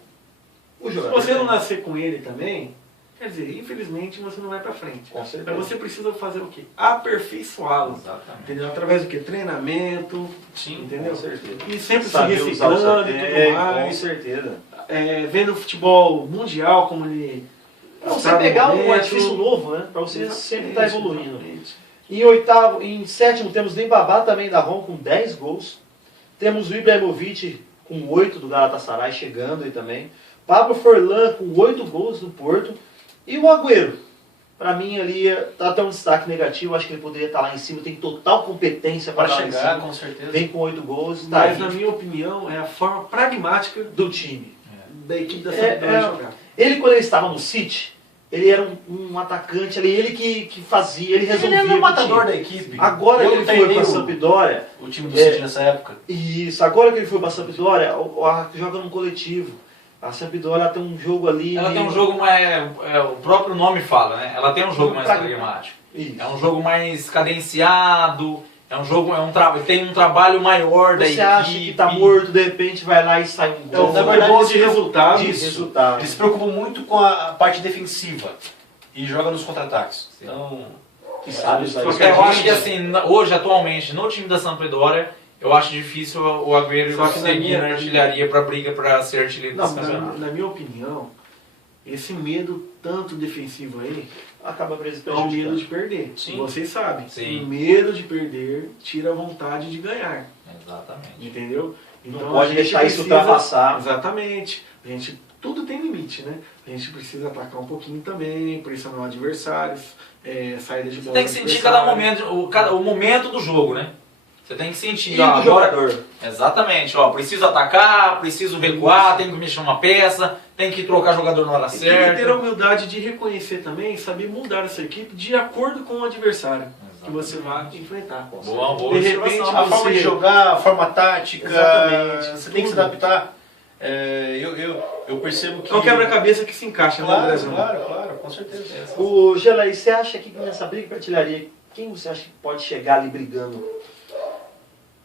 o se jogador. você não tem. nascer com ele também, quer dizer, infelizmente você não vai pra frente. Com Mas certeza. você precisa fazer o quê? Aperfeiçoá-lo. Exatamente. Entendeu? Através do quê? Treinamento. Sim, Entendeu? Com certeza. E sempre se Saber usar o reciclando e satélite, tudo com mais. certeza. Vendo o futebol mundial como ele. Pra você está no pegar um momento. artifício novo, né? Pra você Exatamente, sempre estar evoluindo. exatamente. Em sétimo temos Dembabá também da Roma com 10 gols. Temos o Ibrahimovic com 8 do Galatasaray chegando aí também. Pablo Forlan com 8 gols do Porto. E o Agüero. Pra mim ali tá até um destaque negativo. Acho que ele poderia estar lá em cima. Tem total competência para Para estar lá em chegar, cima. com certeza. Vem com 8 gols. Tá Mas aí na minha opinião é a forma pragmática do time. da equipe da É, Sampdoria é, jogar. Ele quando ele estava no City, ele era um atacante ali. Ele que fazia, ele resolvia. Ele era o com matador time. da equipe. Agora Eu que ele foi treinei pra Sampdoria, o time do City nessa época. isso, agora que ele foi pra Sampdoria, joga num coletivo. A Sampdoria tem um jogo ali. Ela tem um jogo mais. O próprio nome fala, né? Ela tem um jogo mais Pragmático. pragmático. Isso. É um jogo mais cadenciado. Tem um trabalho maior da Você equipe. acha que tá morto, de repente vai lá e sai um É o gol. Na verdade, futebol de esse jogo- resultados. de Isso. resultado. Ele se preocupa muito com a parte defensiva e joga nos contra-ataques. Sim. Então, Que sabe isso aí. Só que Eu a acho que gente- assim, hoje, atualmente, no time da Sampdoria, eu acho difícil o Agüero Só que na seguir minha- na artilharia pra briga pra ser artilheiro Não, desse campeonato. na minha opinião, esse medo tanto defensivo aí Acaba é o medo de prejudicando. perder. Sim. Vocês sabem. Sim. O medo de perder tira a vontade de ganhar. Exatamente. Entendeu? Não a pode gente deixar isso ultrapassar. Exatamente. Tudo tem limite, né? A gente precisa atacar um pouquinho também, pressionar adversários, saída de bola. Tem que do sentir cada adversário. momento, o momento do jogo, né? Você tem que sentir, E ó, do agora... jogador. Exatamente, ó, preciso atacar, preciso recuar, tenho que mexer uma peça, tem que trocar jogador na hora E tem que ter a certa. humildade de reconhecer também, saber mudar essa equipe de acordo com o adversário que você vai enfrentar. Boa De repente, observação. A forma de jogar, a forma tática, Exatamente, você tem que se tudo. adaptar. Eu percebo que... É um quebra-cabeça que se encaixa, né, Claro, Andrezão? claro, com certeza. O Gelay, você acha que nessa briga de artilharia, quem você acha que pode chegar ali brigando?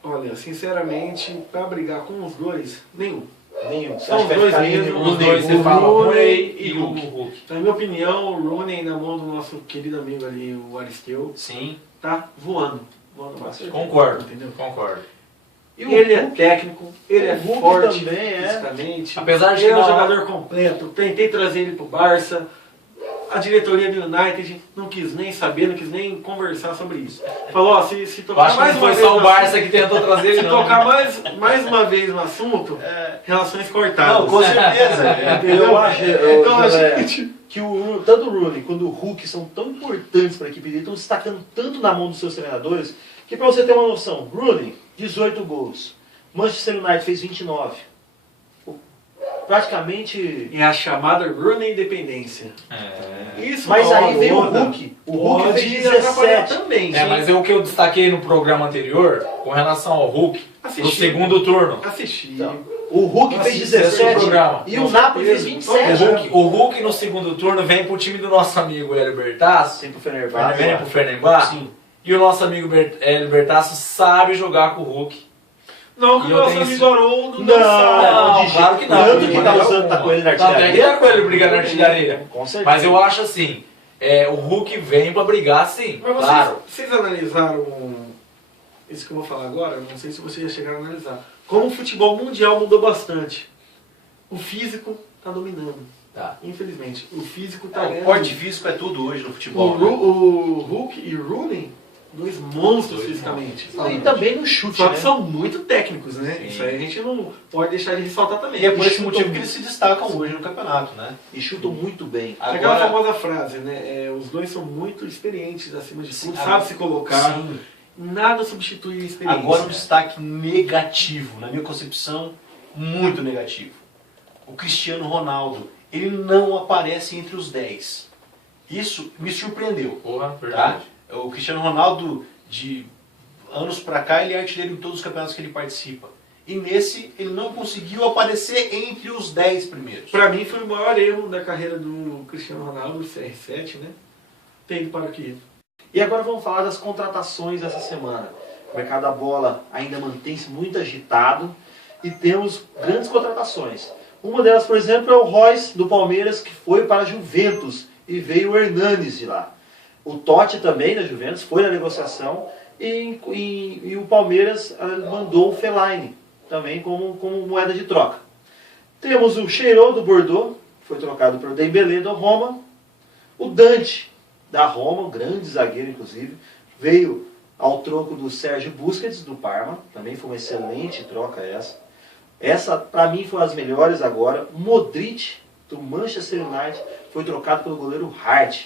Olha, sinceramente, pra brigar com os dois, nenhum. Nenhum. Você São acha os que vai dois ficar mesmo. nenhum? Os dois, você o fala Rooney Rooney e e o o Hulk. Na minha opinião, o Rooney na mão do nosso querido amigo ali, o Aristeu, Sim. tá voando. Voando bastante. Concordo, Entendeu? concordo. E o Ele é Hulk? técnico, ele é O Hulk forte também é. fisicamente. Apesar de ele que é um na hora- jogador completo. Tentei trazer ele pro Barça. A diretoria do United não quis nem saber, não quis nem conversar sobre isso. Falou, ó, se Eu tocar acho que mais não uma foi vez só o no Barça assunto- que tentou trazer ele, se não. tocar mais uma vez no assunto, relações cortadas. Não, com certeza. Eu acho Então a Gelay, gente... que tanto o Rooney quanto o Hulk são tão importantes para a equipe dele, estão destacando tanto na mão dos seus treinadores, que para você ter uma noção, Rooney, 18 gols. Manchester United fez 29. Praticamente... É a chamada Rooney Independência. É. Isso Mas uma aí hora veio ou o outra Hulk. O Hulk pode fez atrapalhar 17. também. É, mas o que eu destaquei no programa anterior, com relação ao Hulk, no Assisti. segundo turno. Assistir. Então, o Hulk fez Assisti esse 17 programa. e o Com Napoli fez certeza. 27. O Hulk no segundo turno vem pro time do nosso amigo Hélio Bertasso, Sempre o Fenerbahçe. vem pro Fenerbahçe, Sim. e o nosso amigo Hélio Bertasso sabe jogar com o Hulk. Não que E o eu nosso tenho amigo esse- Haroldo Não, Não, de claro que não. Tanto que tá Não, usando, tá com ele na Tanto é que artilharia. tá com ele brigando na artilharia. Com certeza. Mas eu acho assim, o Hulk vem pra brigar sim, Mas vocês, claro. vocês analisaram isso que eu vou falar agora? Não sei se vocês já chegaram a analisar. Como o futebol mundial mudou bastante. O físico tá dominando. Tá. Infelizmente. O físico tá O ganhando. porte físico é tudo hoje no O, futebol. né? o Hulk e o Rooney, dois monstros Dois fisicamente. E também no chute, Só né? que são muito técnicos, né? Sim. Isso aí a gente não pode deixar de ressaltar também. E é por esse chutam motivo que muito. eles se destacam hoje no campeonato, né? E chutam muito bem. Aquela Agora, famosa frase, né? Os dois são muito experientes acima de tudo, Sim. sabe se colocar. sim. Nada substitui a experiência. Agora um destaque negativo, na minha concepção, muito negativo. O Cristiano Ronaldo, ele não aparece entre os 10. Isso me surpreendeu. Porra, Tá? verdade. O Cristiano Ronaldo, de anos pra cá, ele é artilheiro em todos os campeonatos que ele participa. E nesse, ele não conseguiu aparecer entre os 10 primeiros. Pra mim foi o maior erro da carreira do Cristiano Ronaldo, o CR7, né? Tem ido para o Kiev. E agora vamos falar das contratações dessa semana. O mercado da bola ainda mantém-se muito agitado e temos grandes contratações. Uma delas, por exemplo, é o Royce do Palmeiras, que foi para a Juventus e veio o Hernanes de lá. O Totti também da Juventus foi na negociação e o Palmeiras mandou o Fellaini também como moeda de troca. Temos o Cheirou do Bordeaux, foi trocado pelo Dembélé do Roma. O Dante da Roma, um grande zagueiro inclusive, veio ao troco do Sérgio Busquets do Parma, também foi uma excelente troca essa. Essa para mim foi as melhores agora. O Modric do Manchester United foi trocado pelo goleiro Hart.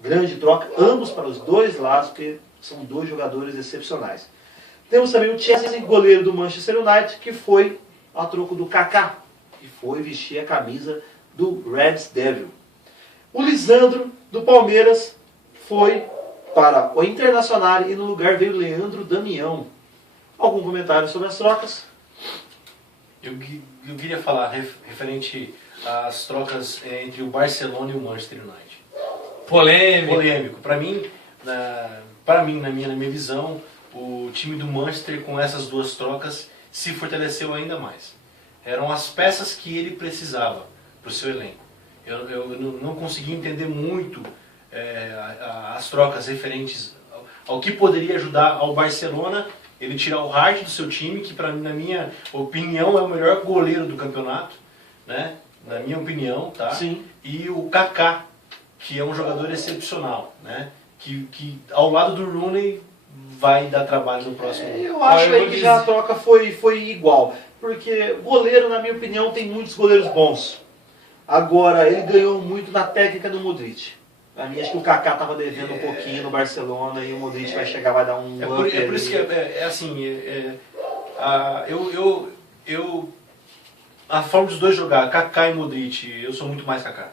Grande troca, ambos para os dois lados, porque são dois jogadores excepcionais. Temos também o Chelsea, goleiro do Manchester United, que foi a troco do Kaká, que foi vestir a camisa do Reds Devil. O Lisandro, do Palmeiras, foi para o Internacional e no lugar veio o Leandro Damião. Algum comentário sobre as trocas? Eu queria falar referente às trocas entre o Barcelona e o Manchester United. Polêmico. Para mim, na minha visão, o time do Manchester com essas duas trocas se fortaleceu ainda mais. Eram as peças que ele precisava para o seu elenco. Eu não consegui entender muito as trocas referentes ao que poderia ajudar ao Barcelona ele tirar o Hart do seu time, que na minha opinião é o melhor goleiro do campeonato, né? Na minha opinião, tá? Sim. E o Kaká, que é um jogador excepcional, né? Que ao lado do Rooney vai dar trabalho no próximo. Eu acho aí que já a troca foi igual. Porque goleiro, na minha opinião, tem muitos goleiros bons. Agora, ele ganhou muito na técnica do Modric. Pra mim, acho que o Kaká tava devendo um pouquinho no Barcelona e o Modric vai chegar, vai dar um up É por isso que ali. é assim, a forma dos dois jogar, Kaká e Modric, eu sou muito mais Kaká.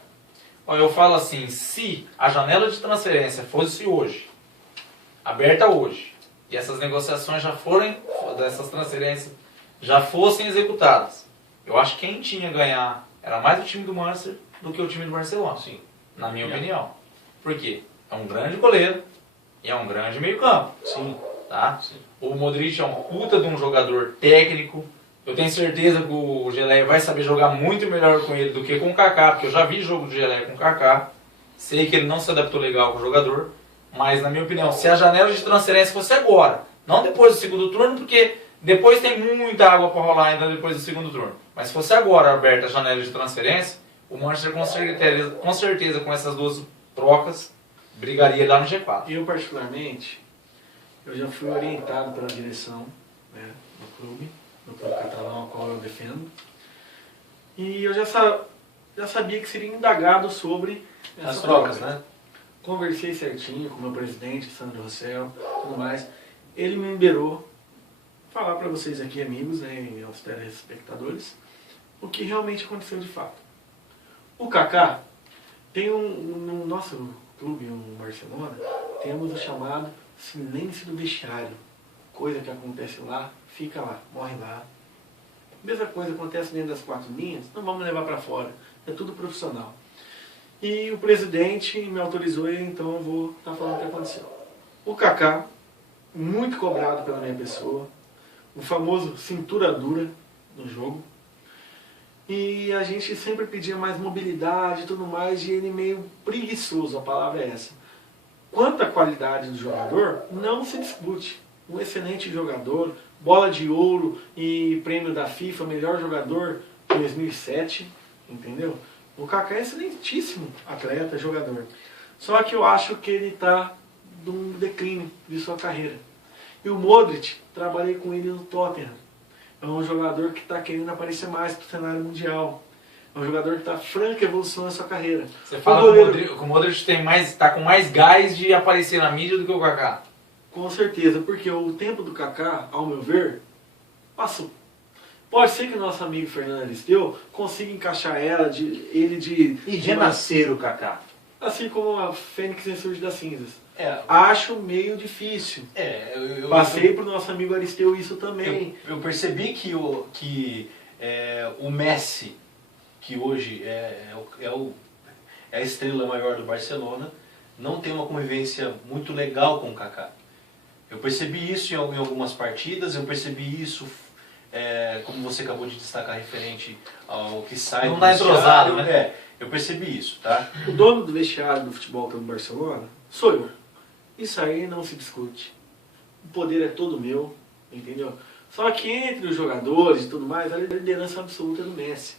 Olha, eu falo assim, se a janela de transferência fosse hoje, aberta hoje, e essas negociações dessas transferências já fossem executadas, eu acho que quem tinha a ganhar era mais o time do Manchester do que o time do Barcelona, Sim. na minha opinião. Por quê? É um grande goleiro e é um grande meio-campo. Sim. Tá? Sim. O Modric é um puta de um jogador técnico. Eu tenho certeza que o Geleia vai saber jogar muito melhor com ele do que com o Kaká, porque eu já vi jogo de Geleia com o Kaká. Sei que ele não se adaptou legal com o jogador, mas na minha opinião, se a janela de transferência fosse agora, não depois do segundo turno, porque depois tem muita água para rolar ainda depois do segundo turno. Mas se fosse agora aberta a janela de transferência, o Manchester com certeza com essas duas trocas brigaria lá no G4. Eu, particularmente, eu já fui orientado pela direção, né, do clube catalão, ao qual eu defendo. E eu já sabia que seria indagado sobre As essa trocas, troca. né? Conversei certinho com o meu presidente, Sandro Rossell, tudo mais. Ele me liberou falar para vocês aqui, amigos, né, e aos telespectadores, o que realmente aconteceu de fato. O Kaká tem no nosso clube, no Barcelona, temos o chamado silêncio do vestiário. Coisa que acontece lá, fica lá, morre lá. Mesma coisa acontece dentro das quatro linhas, não vamos levar para fora. É tudo profissional. E o presidente me autorizou e então eu vou estar falando o que aconteceu. O Kaká, muito cobrado pela minha pessoa, o famoso cintura dura no jogo. E a gente sempre pedia mais mobilidade e tudo mais, e ele meio preguiçoso, a palavra é essa. Quanto à qualidade do jogador, não se discute. Um excelente jogador, bola de ouro e prêmio da FIFA, melhor jogador 2007, entendeu? O Kaká é excelentíssimo atleta, jogador. Só que eu acho que ele está num declínio de sua carreira. E o Modric, trabalhei com ele no Tottenham. É um jogador que está querendo aparecer mais para o cenário mundial. É um jogador que está franca evolução na sua carreira. Você fala que o Modric está com mais gás de aparecer na mídia do que o Kaká? Com certeza, porque o tempo do Kaká, ao meu ver, passou. Pode ser que o nosso amigo Fernando Aristeu consiga encaixar ele de E renascer o Kaká. assim como a Fênix ressurge das cinzas. É, Acho meio difícil. Passei pro nosso amigo Aristeu isso também. eu percebi que o Messi, que hoje é a estrela maior do Barcelona, não tem uma convivência muito legal com o Kaká. Eu percebi isso em algumas partidas, eu percebi isso, como você acabou de destacar, referente ao que sai Não do tá vestiário, entrosado, né? Eu percebi isso, tá? O dono do vestiário do futebol pelo Barcelona sou eu. Isso aí não se discute. O poder é todo meu, entendeu? Só que entre os jogadores e tudo mais, a liderança absoluta é do Messi.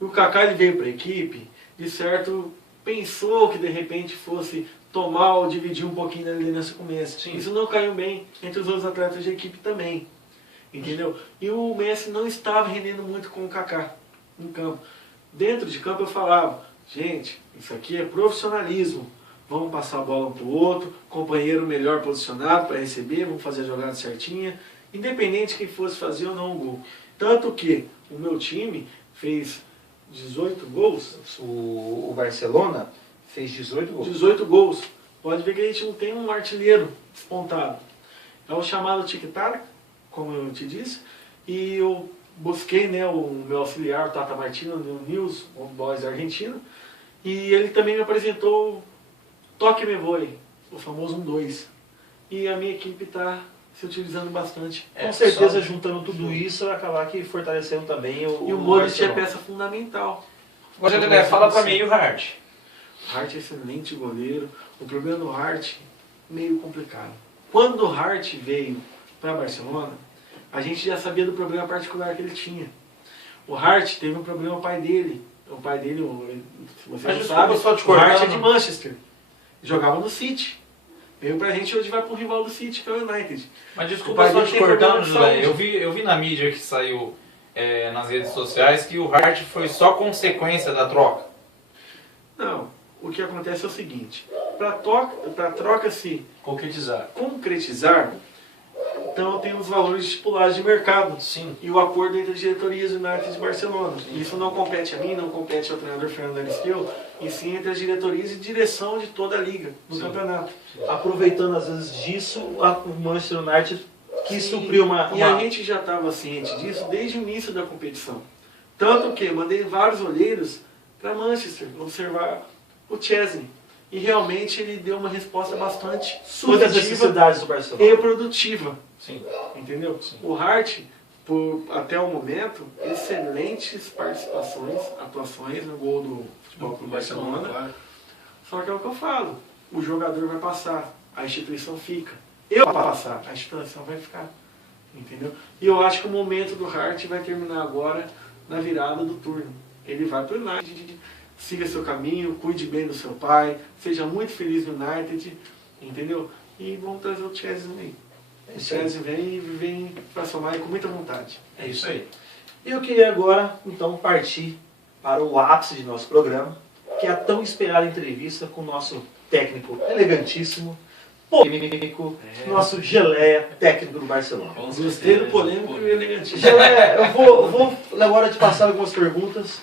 E o Kaká ele veio para a equipe, de certo, pensou que de repente fosse tomar ou dividir um pouquinho da liderança com o Messi. Sim. Isso não caiu bem entre os outros atletas de equipe também. Entendeu? E o Messi não estava rendendo muito com o Kaká em campo. Dentro de campo eu falava, gente, isso aqui é profissionalismo. Vamos passar a bola um para o outro, companheiro melhor posicionado para receber, vamos fazer a jogada certinha, independente quem fosse fazer ou não o gol. Tanto que o meu time fez 18 gols. O Barcelona fez 18 gols. 18 gols. Pode ver que a gente não tem um artilheiro despontado. É o chamado tic-tac, como eu te disse, e eu busquei, né, o meu auxiliar, o Tata Martino, no News, o Boys argentino, e ele também me apresentou Toque Me Voe, o famoso 1-2. E a minha equipe está se utilizando bastante. Com certeza, juntando tudo isso, vai acabar que fortalecendo também o E o Modric é Barcelona. peça fundamental. Agora, Lelé, fala pra mim e o Hart. Hart é excelente goleiro. O problema do Hart, meio complicado. Quando o Hart veio para Barcelona, a gente já sabia do problema particular que ele tinha. O Hart teve um problema com o pai dele. O pai dele, se você Mas não desculpa sabe, só te o cortando. Hart é de Manchester. Jogava no City. Veio pra gente, hoje vai pro rival do City, que é o United. Mas O desculpa pai só dele te tem problema cortando, de José. saúde. Eu vi na mídia que saiu nas redes sociais que o Hart foi só consequência da troca. Não, o que acontece é o seguinte, para a troca se concretizar, então tem os valores estipulados de mercado. Sim. E o acordo entre as diretorias do United de Barcelona. Isso não compete a mim, não compete ao treinador Fernando Aristeu, e sim entre as diretorias e direção de toda a liga, do campeonato. Aproveitando às vezes disso, o Manchester United quis suprir uma... E a gente já estava ciente disso desde o início da competição. Tanto que mandei vários olheiros para Manchester observar o Chesney. E realmente ele deu uma resposta bastante supre as necessidades do Barcelona e produtiva. Sim. Entendeu? Sim. O Hart, até o momento, excelentes participações, atuações no gol do Futebol Clube Barcelona. Claro. Só que é o que eu falo, o jogador vai passar, a instituição fica. Eu vou passar, a instituição vai ficar. Entendeu? E eu acho que o momento do Hart vai terminar agora na virada do turno. Ele vai para o United, siga seu caminho, cuide bem do seu pai, seja muito feliz no United, entendeu? E vamos trazer o Chesney aí. O Chesney vem para somar com muita vontade. É isso aí. Eu queria agora, então, partir para o ápice de nosso programa, que é a tão esperada entrevista com o nosso técnico elegantíssimo, polêmico, nosso Geleia, técnico do Barcelona. Gostei do polêmico e elegantíssimo. Geleia, eu vou agora te passar algumas perguntas.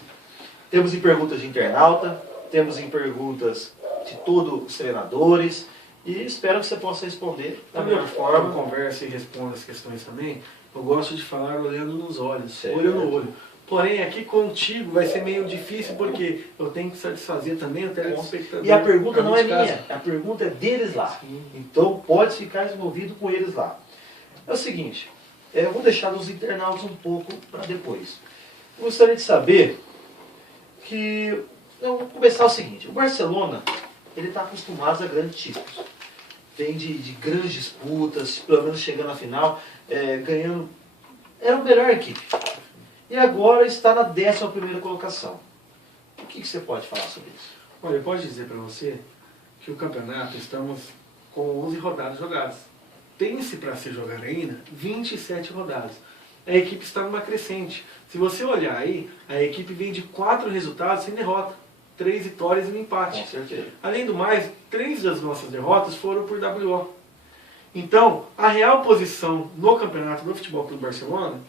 Temos em perguntas de internauta, temos em perguntas de todos os treinadores, e espero que você possa responder da melhor forma. Eu converso e respondo as questões também. Eu gosto de falar olhando nos olhos, Certo. olho no olho. Porém, aqui contigo vai ser meio difícil porque eu tenho que satisfazer também o telespectador. E a pergunta não é de casa. minha, a pergunta é deles lá. Sim. Então pode ficar envolvido com eles lá. É o seguinte, eu vou deixar os internautas um pouco para depois. Eu gostaria de saber que... Eu vou começar o seguinte, o Barcelona, ele está acostumado a grandes títulos. Vem de grandes disputas, pelo menos chegando à final, ganhando... Era a melhor equipe. E agora está na 11ª colocação. O que você pode falar sobre isso? Olha, eu posso dizer para você que o campeonato estamos com 11 rodadas jogadas. Tem-se para se jogar ainda 27 rodadas. A equipe está numa crescente. Se você olhar aí, a equipe vem de 4 resultados sem derrota. 3 vitórias e um empate. Com certeza. Além do mais, 3 das nossas derrotas foram por WO. Então, a real posição no campeonato do Futebol Clube Barcelona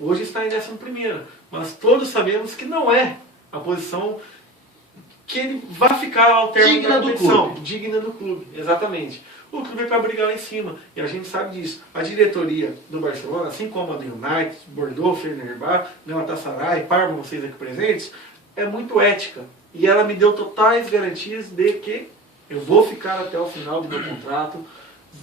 hoje está em 11º. Mas todos sabemos que não é a posição que ele vai ficar ao término Digna da do competição. clube. Digna do clube, exatamente. O clube é para brigar lá em cima, e a gente sabe disso. A diretoria do Barcelona, assim como a do United, Bordeaux, Fenerbahçe, Galatasaray, Parma, vocês aqui presentes, é muito ética. E ela me deu totais garantias de que eu vou ficar até o final do meu contrato,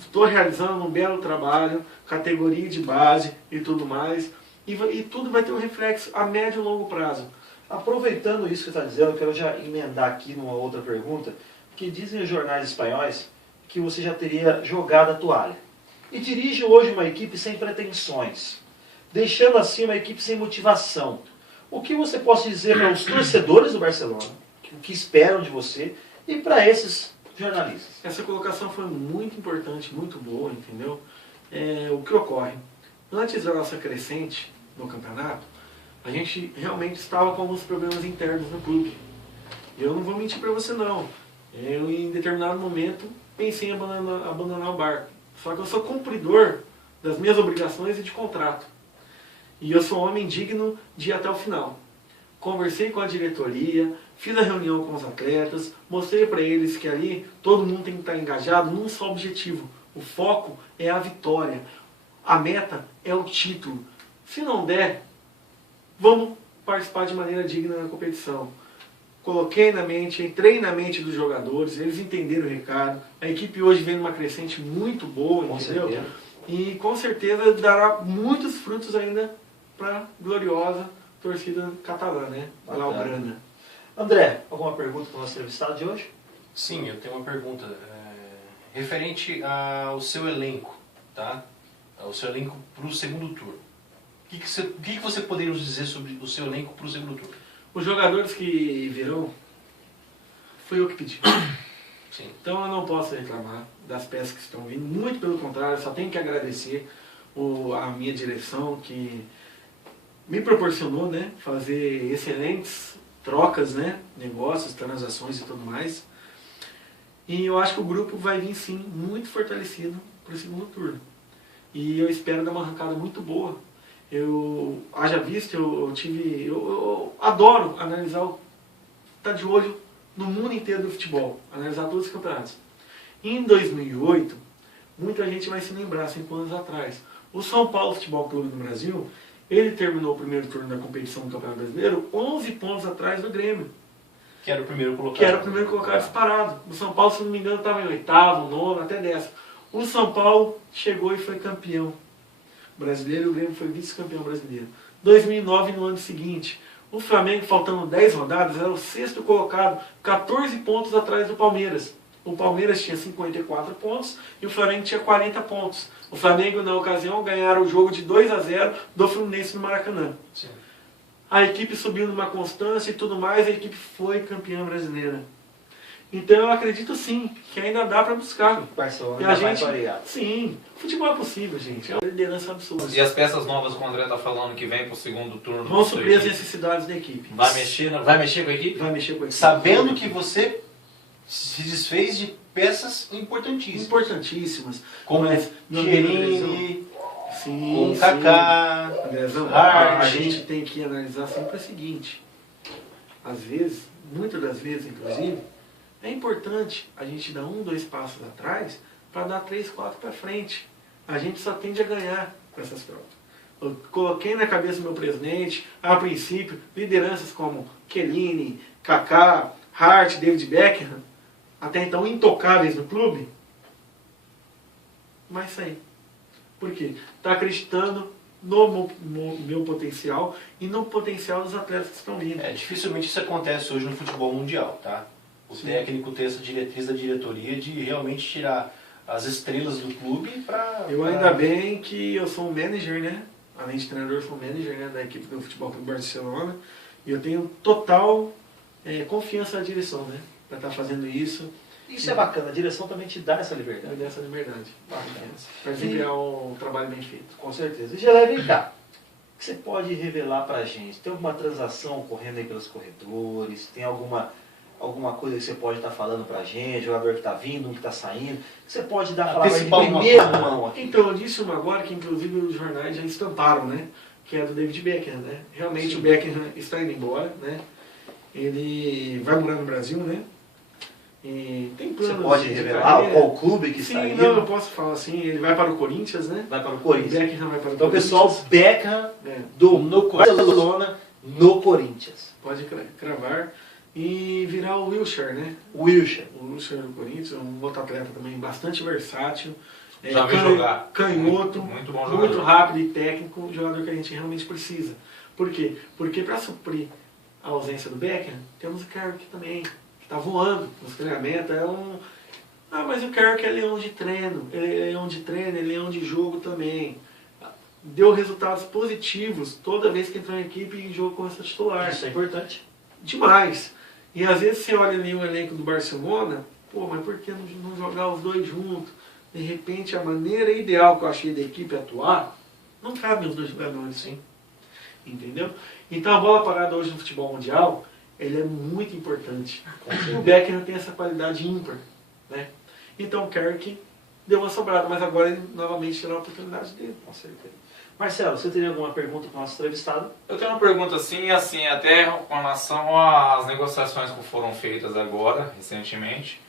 estou realizando um belo trabalho, categoria de base e tudo mais, e tudo vai ter um reflexo a médio e longo prazo. Aproveitando isso que você está dizendo, eu quero já emendar aqui numa outra pergunta, que dizem os jornais espanhóis que você já teria jogado a toalha. E dirige hoje uma equipe sem pretensões, deixando assim uma equipe sem motivação. O que você pode dizer para os torcedores do Barcelona, o que esperam de você, e para esses jornalistas? Essa colocação foi muito importante, muito boa, entendeu? O que ocorre? Antes da nossa crescente no campeonato, a gente realmente estava com alguns problemas internos no clube. Eu não vou mentir para você não. Eu, em determinado momento, pensei em abandonar o barco. Só que eu sou cumpridor das minhas obrigações e de contrato. E eu sou um homem digno de ir até o final. Conversei com a diretoria, fiz a reunião com os atletas, mostrei para eles que ali todo mundo tem que estar engajado num só objetivo. O foco é a vitória. A meta é o título. Se não der, vamos participar de maneira digna na competição. Coloquei na mente, entrei na mente dos jogadores, eles entenderam o recado. A equipe hoje vem numa crescente muito boa, entendeu? certeza. E com certeza dará muitos frutos ainda para a gloriosa torcida catalã, né? Blaugrana. André, alguma pergunta para o nosso entrevistado de hoje? Sim, eu tenho uma pergunta referente ao seu elenco, tá? O seu elenco para o segundo turno. O que você poderia nos dizer sobre o seu elenco para o segundo turno? Os jogadores que virão, foi eu que pedi. Sim. Então eu não posso reclamar das peças que estão vindo, muito pelo contrário, só tenho que agradecer a minha direção que me proporcionou, né, fazer excelentes trocas, né, negócios, transações e tudo mais. E eu acho que o grupo vai vir sim muito fortalecido para o segundo turno. E eu espero dar uma arrancada muito boa. Haja visto, eu adoro analisar, tá de olho no mundo inteiro do futebol, analisar todos os campeonatos. Em 2008, muita gente vai se lembrar, 5 anos atrás, o São Paulo Futebol Clube do Brasil, ele terminou o primeiro turno da competição do Campeonato Brasileiro 11 pontos atrás do Grêmio. Que era o primeiro colocado. Que era o primeiro colocado disparado. O São Paulo, se não me engano, estava em 8º, 9º, até 10º. O São Paulo chegou e foi campeão brasileiro e o Grêmio foi vice-campeão brasileiro. 2009, no ano seguinte, o Flamengo, faltando 10 rodadas, era o 6º colocado, 14 pontos atrás do Palmeiras. O Palmeiras tinha 54 pontos e o Flamengo tinha 40 pontos. O Flamengo, na ocasião, ganharam o jogo de 2-0 do Fluminense no Maracanã. Sim. A equipe subiu numa constância e tudo mais, a equipe foi campeã brasileira. Então eu acredito sim, que ainda dá para buscar. O Barcelona E a ainda vai gente, variar. sim, futebol é possível, gente. É uma liderança absurda. E as peças novas que o André tá falando que vem pro segundo turno. Vão da sua suprir as equipe, necessidades da equipe. vai mexer com a equipe? Vai mexer com a equipe. Sabendo que você se desfez de peças importantíssimas. Importantíssimas. Como Mas, meu amigo, Chiellini, sim, como sim. Kaká, Andrezão, Hart. a gente tem que analisar sempre o seguinte. Às vezes, muitas das vezes, inclusive, é importante a gente dar 1, 2 passos atrás para dar 3, 4 para frente. A gente só tende a ganhar com essas trocas. Eu coloquei na cabeça do meu presidente, a princípio, lideranças como Chiellini, Kaká, Hart, David Beckham, até então intocáveis no clube, vai sair. Por quê? Está acreditando no meu potencial e no potencial dos atletas que estão vindo. Dificilmente isso acontece hoje no futebol mundial, tá? O técnico tem essa diretriz da diretoria de realmente tirar as estrelas do clube para... Eu ainda bem que eu sou um manager, né? Além de treinador, eu sou um manager, né, da equipe do Futebol Clube Barcelona. E eu tenho total confiança na direção, né? Para estar fazendo isso. Isso é bacana, a direção também te dá essa liberdade. Me dá essa liberdade. Bacana. Para desempenhar um trabalho bem feito. Com certeza. E Gelé, vem cá. O que você pode revelar pra gente? Tem alguma transação ocorrendo aí pelos corredores? Tem alguma coisa que você pode estar falando pra gente? Jogador que está vindo, um que está saindo? Que você pode dar falar pra gente principal primeira uma- mão aqui? Então, eu disse uma agora que inclusive os jornais já estamparam, né? Que é do David Beckham, né? Realmente o Beckham está indo embora, né? Ele vai morar no Brasil, né? E tem Você planos pode de revelar carreira. qual clube que Sim, está indo? não, eu posso falar assim, ele vai para o Corinthians, né? Vai para o O Corinthians. Beckham vai para o Então, Corinthians. pessoal, Beckham É, do No Barcelona no Corinthians. pode cravar. E virar o Wilshere, né? Wilshere. O Wilshere do Corinthians, um outro atleta também bastante versátil. Já vi jogar. Canhoto, Muito bom jogador. muito rápido e técnico, um jogador que a gente realmente precisa. Por quê? Porque para suprir a ausência do Beckham, temos o Carrick também, que está voando nos treinamentos. Mas o Carrick é leão de treino, ele é leão de treino, ele é leão de jogo também. Deu resultados positivos toda vez que entrou em equipe e jogo começa a titular. Isso é importante. Demais. E às vezes você olha ali o elenco do Barcelona, pô, mas por que não jogar os dois juntos? De repente a maneira ideal que eu achei da equipe atuar, não cabe os dois jogadores, sim. Entendeu? Então a bola parada hoje no futebol mundial, ele é muito importante. O Beckham tem essa qualidade ímpar, né? Então o Carrick deu uma sobrada, mas agora ele novamente terá a oportunidade dele. Com certeza. Marcelo, você teria alguma pergunta para o nosso entrevistado? Eu tenho uma pergunta assim, até com relação às negociações que foram feitas agora, recentemente.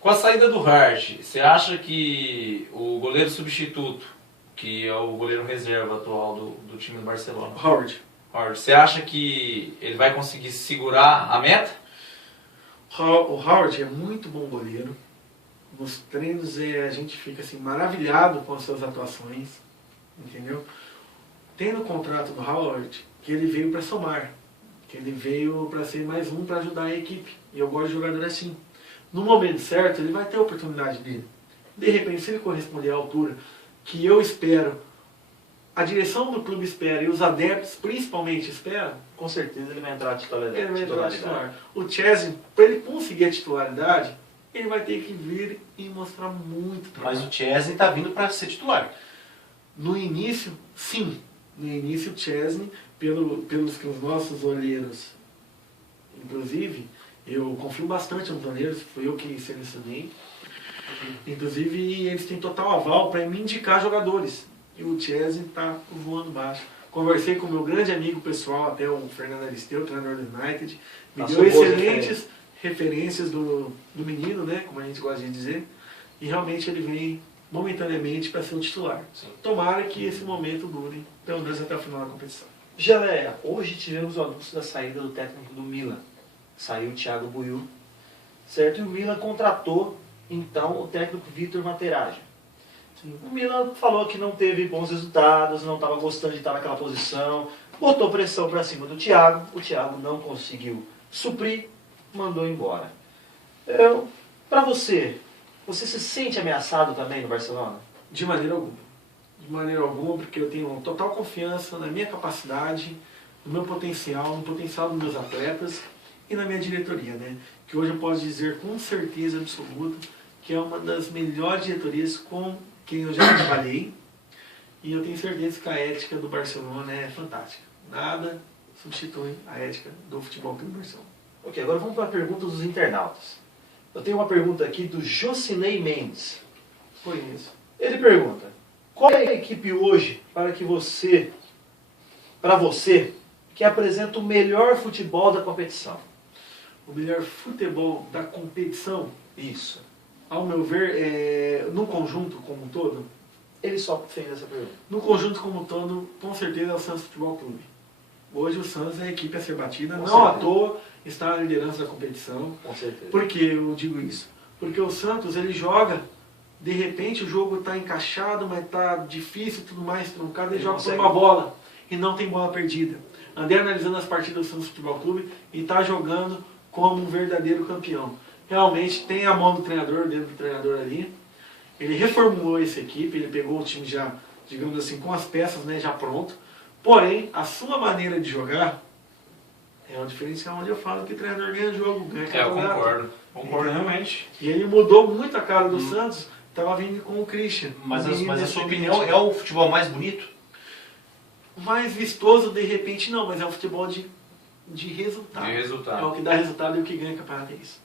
Com a saída do Hart, você acha que o goleiro substituto, que é o goleiro reserva atual do time do Barcelona, Howard. você acha que ele vai conseguir segurar a meta? O Howard é muito bom goleiro. Nos treinos a gente fica assim maravilhado com as suas atuações, entendeu? Tem no contrato do Howard que ele veio para somar, que ele veio para ser mais um para ajudar a equipe. E eu gosto de jogador assim. No momento certo, ele vai ter a oportunidade dele. De repente, se ele corresponder à altura que eu espero, a direção do clube espera e os adeptos principalmente esperam, Com certeza ele vai entrar titularidade. ele vai entrar titular. O Chesney, para ele conseguir a titularidade, ele vai ter que vir e mostrar muito trabalho. Mas o Chesney tá vindo para ser titular. No início, sim. No início, o Chesney, pelos que os nossos olheiros, inclusive, Eu confio bastante nos goleiros, foi eu que selecionei. Inclusive, eles têm total aval para me indicar jogadores. E o Chelsea está voando baixo. Conversei com o meu grande amigo pessoal, até o Fernando Aristeu, treinador do United. Me Passou deu boas excelentes referências do menino, né, como a gente gosta de dizer. E realmente ele vem momentaneamente para ser um titular. Sim. Tomara que esse momento dure, pelo menos até o final da competição. Geleia, hoje tivemos o anúncio da saída do técnico do Milan. Saiu o Thiago Buiu, certo? E o Milan contratou, então, o técnico Vitor Materazzi. O Milan falou que não teve bons resultados, não estava gostando de estar naquela posição, botou pressão para cima do Thiago, o Thiago não conseguiu suprir, mandou embora. Para você se sente ameaçado também no Barcelona? De maneira alguma. De maneira alguma, porque eu tenho total confiança na minha capacidade, no meu potencial, no potencial dos meus atletas e na minha diretoria, né? Que hoje eu posso dizer com certeza absoluta que é uma das melhores diretorias com quem eu já trabalhei. E eu tenho certeza que a ética do Barcelona é fantástica. Nada substitui a ética do Futebol Clube Barcelona. Ok, agora vamos para a pergunta dos internautas. Eu tenho uma pergunta aqui do Jocinei Mendes. Conheço. Ele pergunta: qual é a equipe hoje para você, que apresenta o melhor futebol da competição? O melhor futebol da competição, Isso. ao meu ver, no conjunto como um todo, Ele só fez essa pergunta. no conjunto como um todo, com certeza é o Santos Futebol Clube. Hoje o Santos é a equipe a ser batida, Com não à certeza. toa está na liderança da competição. Com certeza. Por que eu digo isso? Porque o Santos, ele joga, de repente o jogo está encaixado, mas está difícil e tudo mais, truncado, ele Ele joga por consegue. uma bola e não tem bola perdida. Andei analisando as partidas do Santos Futebol Clube e está jogando como um verdadeiro campeão. Realmente tem a mão do treinador, dentro do treinador ali. Ele reformulou essa equipe, ele pegou o time já, digamos assim, com as peças, né, já pronto. Porém, a sua maneira de jogar é um diferencial onde eu falo que o treinador ganha jogo, ganha Eu campeonato. concordo. Concordo realmente. E ele mudou muito a cara do Santos, estava vindo com o Christian. Mas, um menino mas a sua experiente. opinião é o futebol mais bonito? Mais vistoso, de repente, não, mas é um futebol de resultado. De resultado. É o que dá resultado e o que ganha campeonato é isso.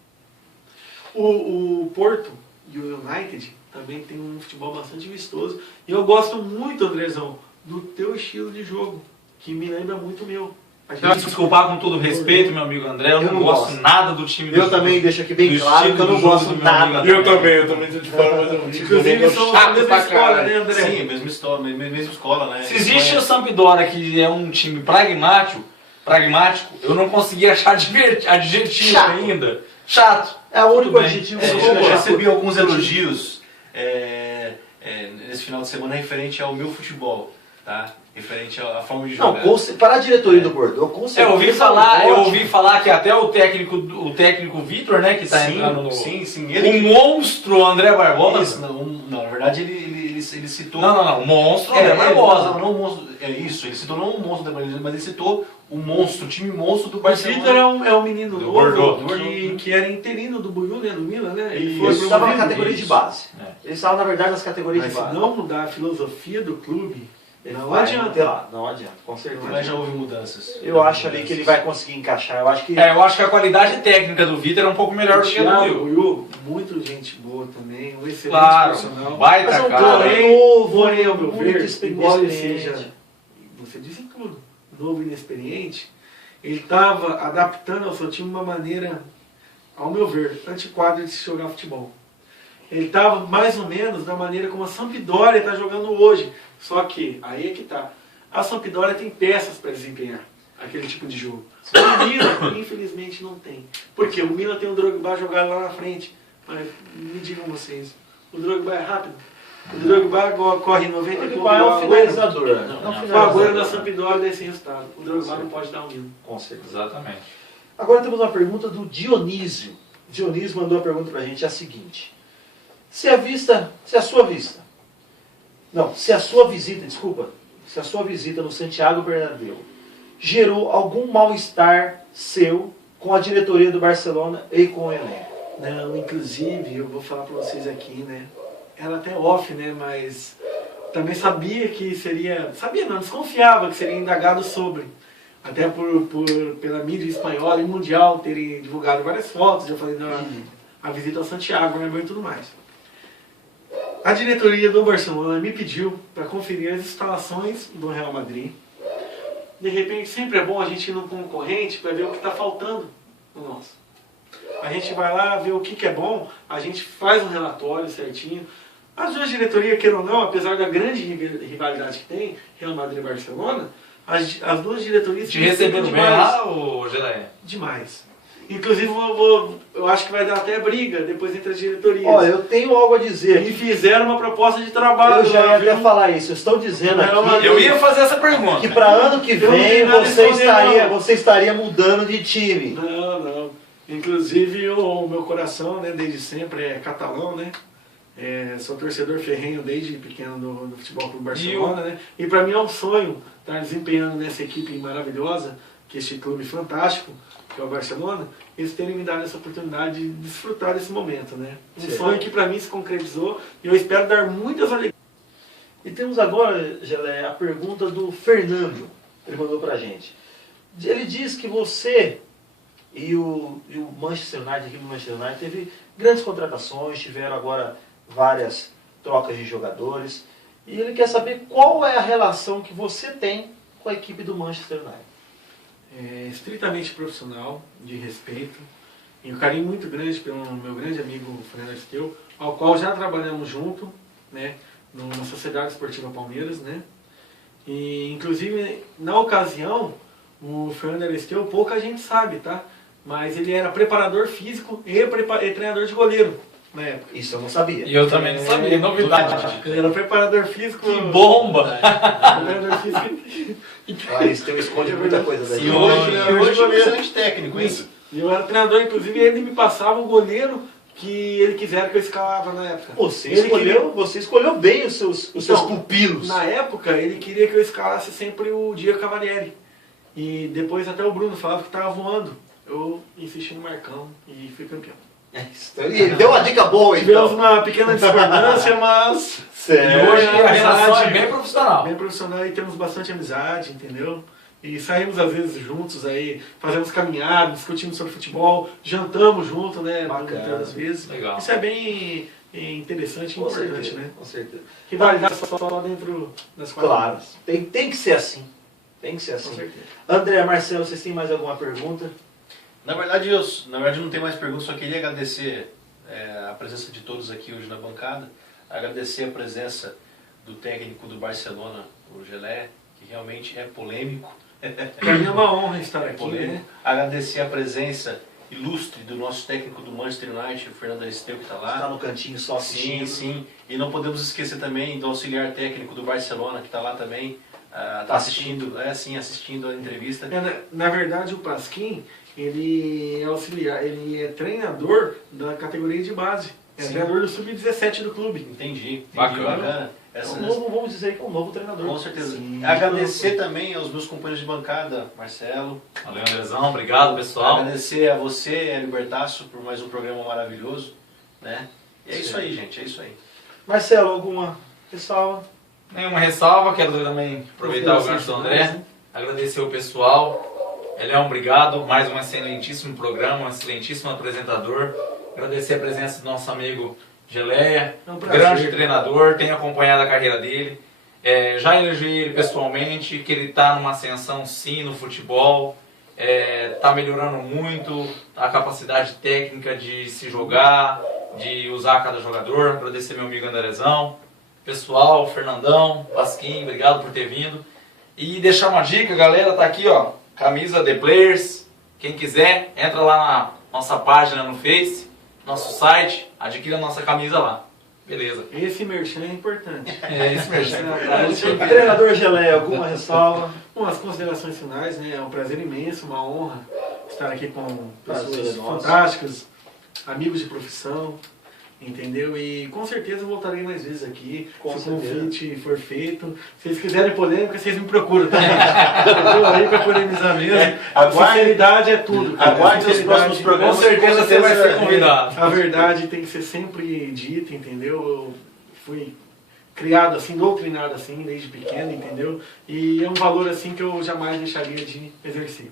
O Porto e o United também tem um futebol bastante vistoso. E eu gosto muito, Andrezão, do teu estilo de jogo, que me lembra muito o meu. A Então, se desculpar com todo respeito, meu amigo André, eu não gosto nada do time do Eu também deixo aqui bem do claro estilo que eu do não jogo gosto do meu nada. amigo André. eu também tô de fora, mas eu vi. Inclusive, são da mesma escola, né, André? Sim, mesma escola, né? Se existe o Sampdoria, que é um time pragmático, eu não consegui achar adjetivo Chato. ainda. Chato. É o único Tudo bem. adjetivo que É, eu eu vou já colocar. recebi alguns elogios nesse final de semana referente ao meu futebol, tá? Referente à forma de Não, jogar. para a diretoria do Bordeaux, com Eu certeza. ouvi falar que até o técnico Vitor, né, que tá entrando no... sim, O monstro André Barbosa. Isso, não, na verdade ele citou... Não, o monstro André Barbosa. Não, o monstro, isso, ele citou não o monstro do André Barbosa, mas ele citou o monstro, o time monstro do O Barcelona. Vitor é um menino Do novo Bordeaux. que era interino do Buiú, né, do Milan, né? Ele Ele foi estava na promovido. categoria de base. É. Ele estava, na verdade, nas categorias Mas de se base. não mudar a filosofia do clube, Ele não vai adianta. manter lá, não adianta, com certeza. Mas já houve mudanças. Eu acho ali que ele vai conseguir encaixar. Eu acho que Eu acho que a qualidade técnica do Vitor é um pouco melhor do que a do Thiago Will. Buiú, muito gente boa também, um excelente Claro, profissional. baita Mas é um cara. cara novo, Porém, ao meu muito ver, embora ele experiente. seja, você disse tudo, novo e inexperiente, ele estava adaptando ao seu time uma maneira, ao meu ver, antiquada de se jogar futebol. Ele estava mais ou menos da maneira como a Sampdoria está jogando hoje. Só que, aí é que tá, a Sampdoria tem peças para desempenhar aquele tipo de jogo. O Milan, infelizmente, não tem. Porque o Milan tem o Drogba jogar lá na frente. Mas me digam vocês, o Drogba é rápido? O Drogba corre 90 e ele pouco. vai igual ao o Agüero. finalizador. O Agüero da Sampdoria desse resultado. O Drogba não pode dar um hino. Com certeza. Exatamente. Agora temos uma pergunta do Dionísio. Dionísio mandou a pergunta pra gente, é a seguinte. Se a sua visita no Santiago Bernabéu gerou algum mal-estar seu com a diretoria do Barcelona e com o elenco. Não, inclusive, eu vou falar para vocês aqui, né? Era até off, né? Mas também sabia que seria... Sabia não, desconfiava que seria indagado sobre. até pela mídia espanhola e mundial terem divulgado várias fotos, já falei a visita ao Santiago, e tudo mais. A diretoria do Barcelona me pediu para conferir as instalações do Real Madrid. De repente, sempre é bom a gente ir no concorrente para ver o que está faltando no nosso. A gente vai lá ver o que é bom, a gente faz um relatório certinho. As duas diretorias, queiram ou não, apesar da grande rivalidade que tem, Real Madrid e Barcelona, as duas diretorias... Te receberam bem lá, ô Geleia? Demais. Inclusive, eu acho que vai dar até briga depois entre as diretorias. Olha, eu tenho algo a dizer. E fizeram uma proposta de trabalho. Eu já ia viu? até falar isso. Eu estou dizendo aqui Eu ia fazer essa pergunta. que para ano que Eu não vem tenho nada a responder, não. você estaria mudando de time. Não. Inclusive, o meu coração, né, desde sempre é catalão, né? Sou torcedor ferrenho desde pequeno do Futebol Clube Barcelona, né? E para mim é um sonho estar desempenhando nessa equipe maravilhosa, que é este clube fantástico, que é o Barcelona, eles terem me dado essa oportunidade de desfrutar desse momento, né? Um sonho que para mim se concretizou e eu espero dar muitas alegrias. E temos agora, Gelé, a pergunta do Fernando. Ele mandou pra gente. Ele diz que você e o Manchester United, a equipe do Manchester United, teve grandes contratações, tiveram agora várias trocas de jogadores. E ele quer saber qual é a relação que você tem com a equipe do Manchester United. Estritamente profissional, de respeito, e um carinho muito grande pelo meu grande amigo Fernando Aristeu, ao qual já trabalhamos junto, né, na Sociedade Esportiva Palmeiras, né, e inclusive na ocasião o Fernando Aristeu, pouca gente sabe, tá, mas ele era preparador físico e treinador de goleiro na época. Isso eu não sabia. E eu também não sabia, novidade. Ele era preparador físico. Que bomba! Preparador físico. Ah, isso tem esconde muita coisa da E gente. hoje é um goleiro. excelente técnico, hein? Isso. E eu era treinador, inclusive ele me passava o goleiro que ele quisera que eu escalava na época. Você Ele escolheu bem os seus Então, pupilos. Na época, ele queria que eu escalasse sempre o Diego Cavalieri. E depois até o Bruno falava que estava voando. Eu insisti no Marcão e fui campeão. Ele deu uma dica boa, Tivemos então. uma pequena discordância, mas E Sério. hoje a relação amizade. é bem profissional. bem profissional e temos bastante amizade, entendeu? E saímos às vezes juntos aí, fazemos caminhadas, discutimos sobre futebol, jantamos junto, né? Bacana. Muitas vezes. Legal. Isso é bem interessante e Com importante, certeza, né? com certeza. Rivalidade só dentro das quatro. Claro, tem que ser assim. Tem que ser Com assim. certeza. André, Marcelo, vocês têm mais alguma pergunta? Na verdade, não tenho mais perguntas, só queria agradecer a presença de todos aqui hoje na bancada, agradecer a presença do técnico do Barcelona, o Gelé, que realmente é polêmico. Para mim é uma honra estar aqui, polêmico. né? Agradecer a presença ilustre do nosso técnico do Manchester United, o Fernando Aristeu, que está lá. Está no cantinho só Sim, assistindo. sim. E não podemos esquecer também do auxiliar técnico do Barcelona, que está lá também, está assistindo a entrevista. Na verdade, o Pasquim, ele é auxiliar, ele é treinador da categoria de base. É Sim. treinador do Sub-17 do clube. Entendi. Bacana. É um novo, vamos dizer que é um novo treinador. Com certeza. Sim. Agradecer também aos meus companheiros de bancada, Marcelo. Valeu, Andrezão. Obrigado, pessoal. Agradecer a você, Hélio Bertasso, por mais um programa maravilhoso. Né? E é isso aí, gente. É isso aí. Marcelo, alguma ressalva? Nenhuma ressalva, quero também aproveitar o gancho do André, agradecer o pessoal. Elião, obrigado. Mais um excelentíssimo programa, um excelentíssimo apresentador. Agradecer a presença do nosso amigo Geleia, É um prazer. grande treinador, tenho acompanhado a carreira dele. Já elogiei ele pessoalmente, que ele está numa ascensão sim no futebol, está melhorando muito a capacidade técnica de se jogar, de usar cada jogador. Agradecer meu amigo Andrezão, pessoal, Fernandão, Pasquim, obrigado por ter vindo. E deixar uma dica, galera, tá aqui, ó, camisa The Players. Quem quiser, entra lá na nossa página no Face, nosso site, adquira a nossa camisa lá. Beleza. Esse merchan é importante. É isso mesmo. Treinador Geleia, alguma ressalva? Bom, as considerações finais, né? É um prazer imenso, uma honra estar aqui com Prazer pessoas é nosso. fantásticas, amigos de profissão, entendeu? E com certeza voltarei mais vezes aqui, Com se o certeza. convite for feito. Se vocês quiserem polêmica, vocês me procuram, tá? Eu tô aí pra polemizar mesmo. Aguarde- Sinceridade é tudo. cara. Aguarde os Sinceridade- próximos programas. Com certeza você vai ser convidado. A verdade tem que ser sempre dita, entendeu? Eu fui criado assim, doutrinado assim, desde pequeno, entendeu? E é um valor assim que eu jamais deixaria de exercer.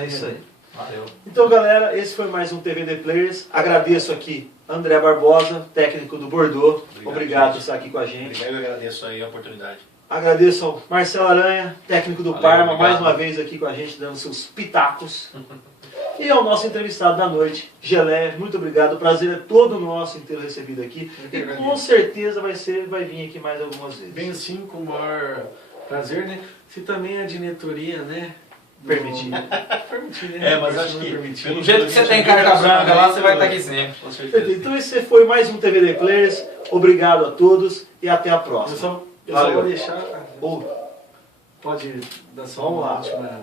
É isso aí. Valeu. Então, galera, esse foi mais um TVD Players. Agradeço aqui André Barbosa, técnico do Bordeaux. Obrigado por estar aqui com a gente. Obrigado, eu agradeço aí a oportunidade. Agradeço ao Marcelo Aranha, técnico do Valeu, Parma, obrigado. mais uma vez aqui com a gente, dando seus pitacos. E ao nosso entrevistado da noite, Gelé, muito obrigado. O prazer é todo nosso em tê-lo recebido aqui. Eu que E agradeço. com certeza vai vir aqui mais algumas vezes. Venho sim com o maior prazer, né? Se também a diretoria, né? Permitir. Permitir, né? É, mas Continua acho que permitindo. pelo Do jeito que você tem carga branca lá, você vai estar aqui sempre. Com certeza. Então esse foi mais um TVD Players. Obrigado a todos e até a Eu próxima. só Valeu. vou deixar. Ou- Pode dar só Vamos uma lá. última.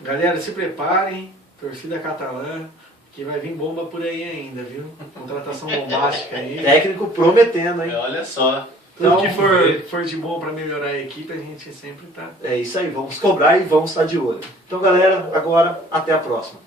Galera, se preparem, torcida catalã, que vai vir bomba por aí ainda, viu? Contratação bombástica aí. Técnico prometendo, hein? Olha só. Tudo Então, que for de bom para melhorar a equipe, a gente sempre tá. É isso aí, vamos cobrar e vamos estar de olho. Então, galera, agora até a próxima.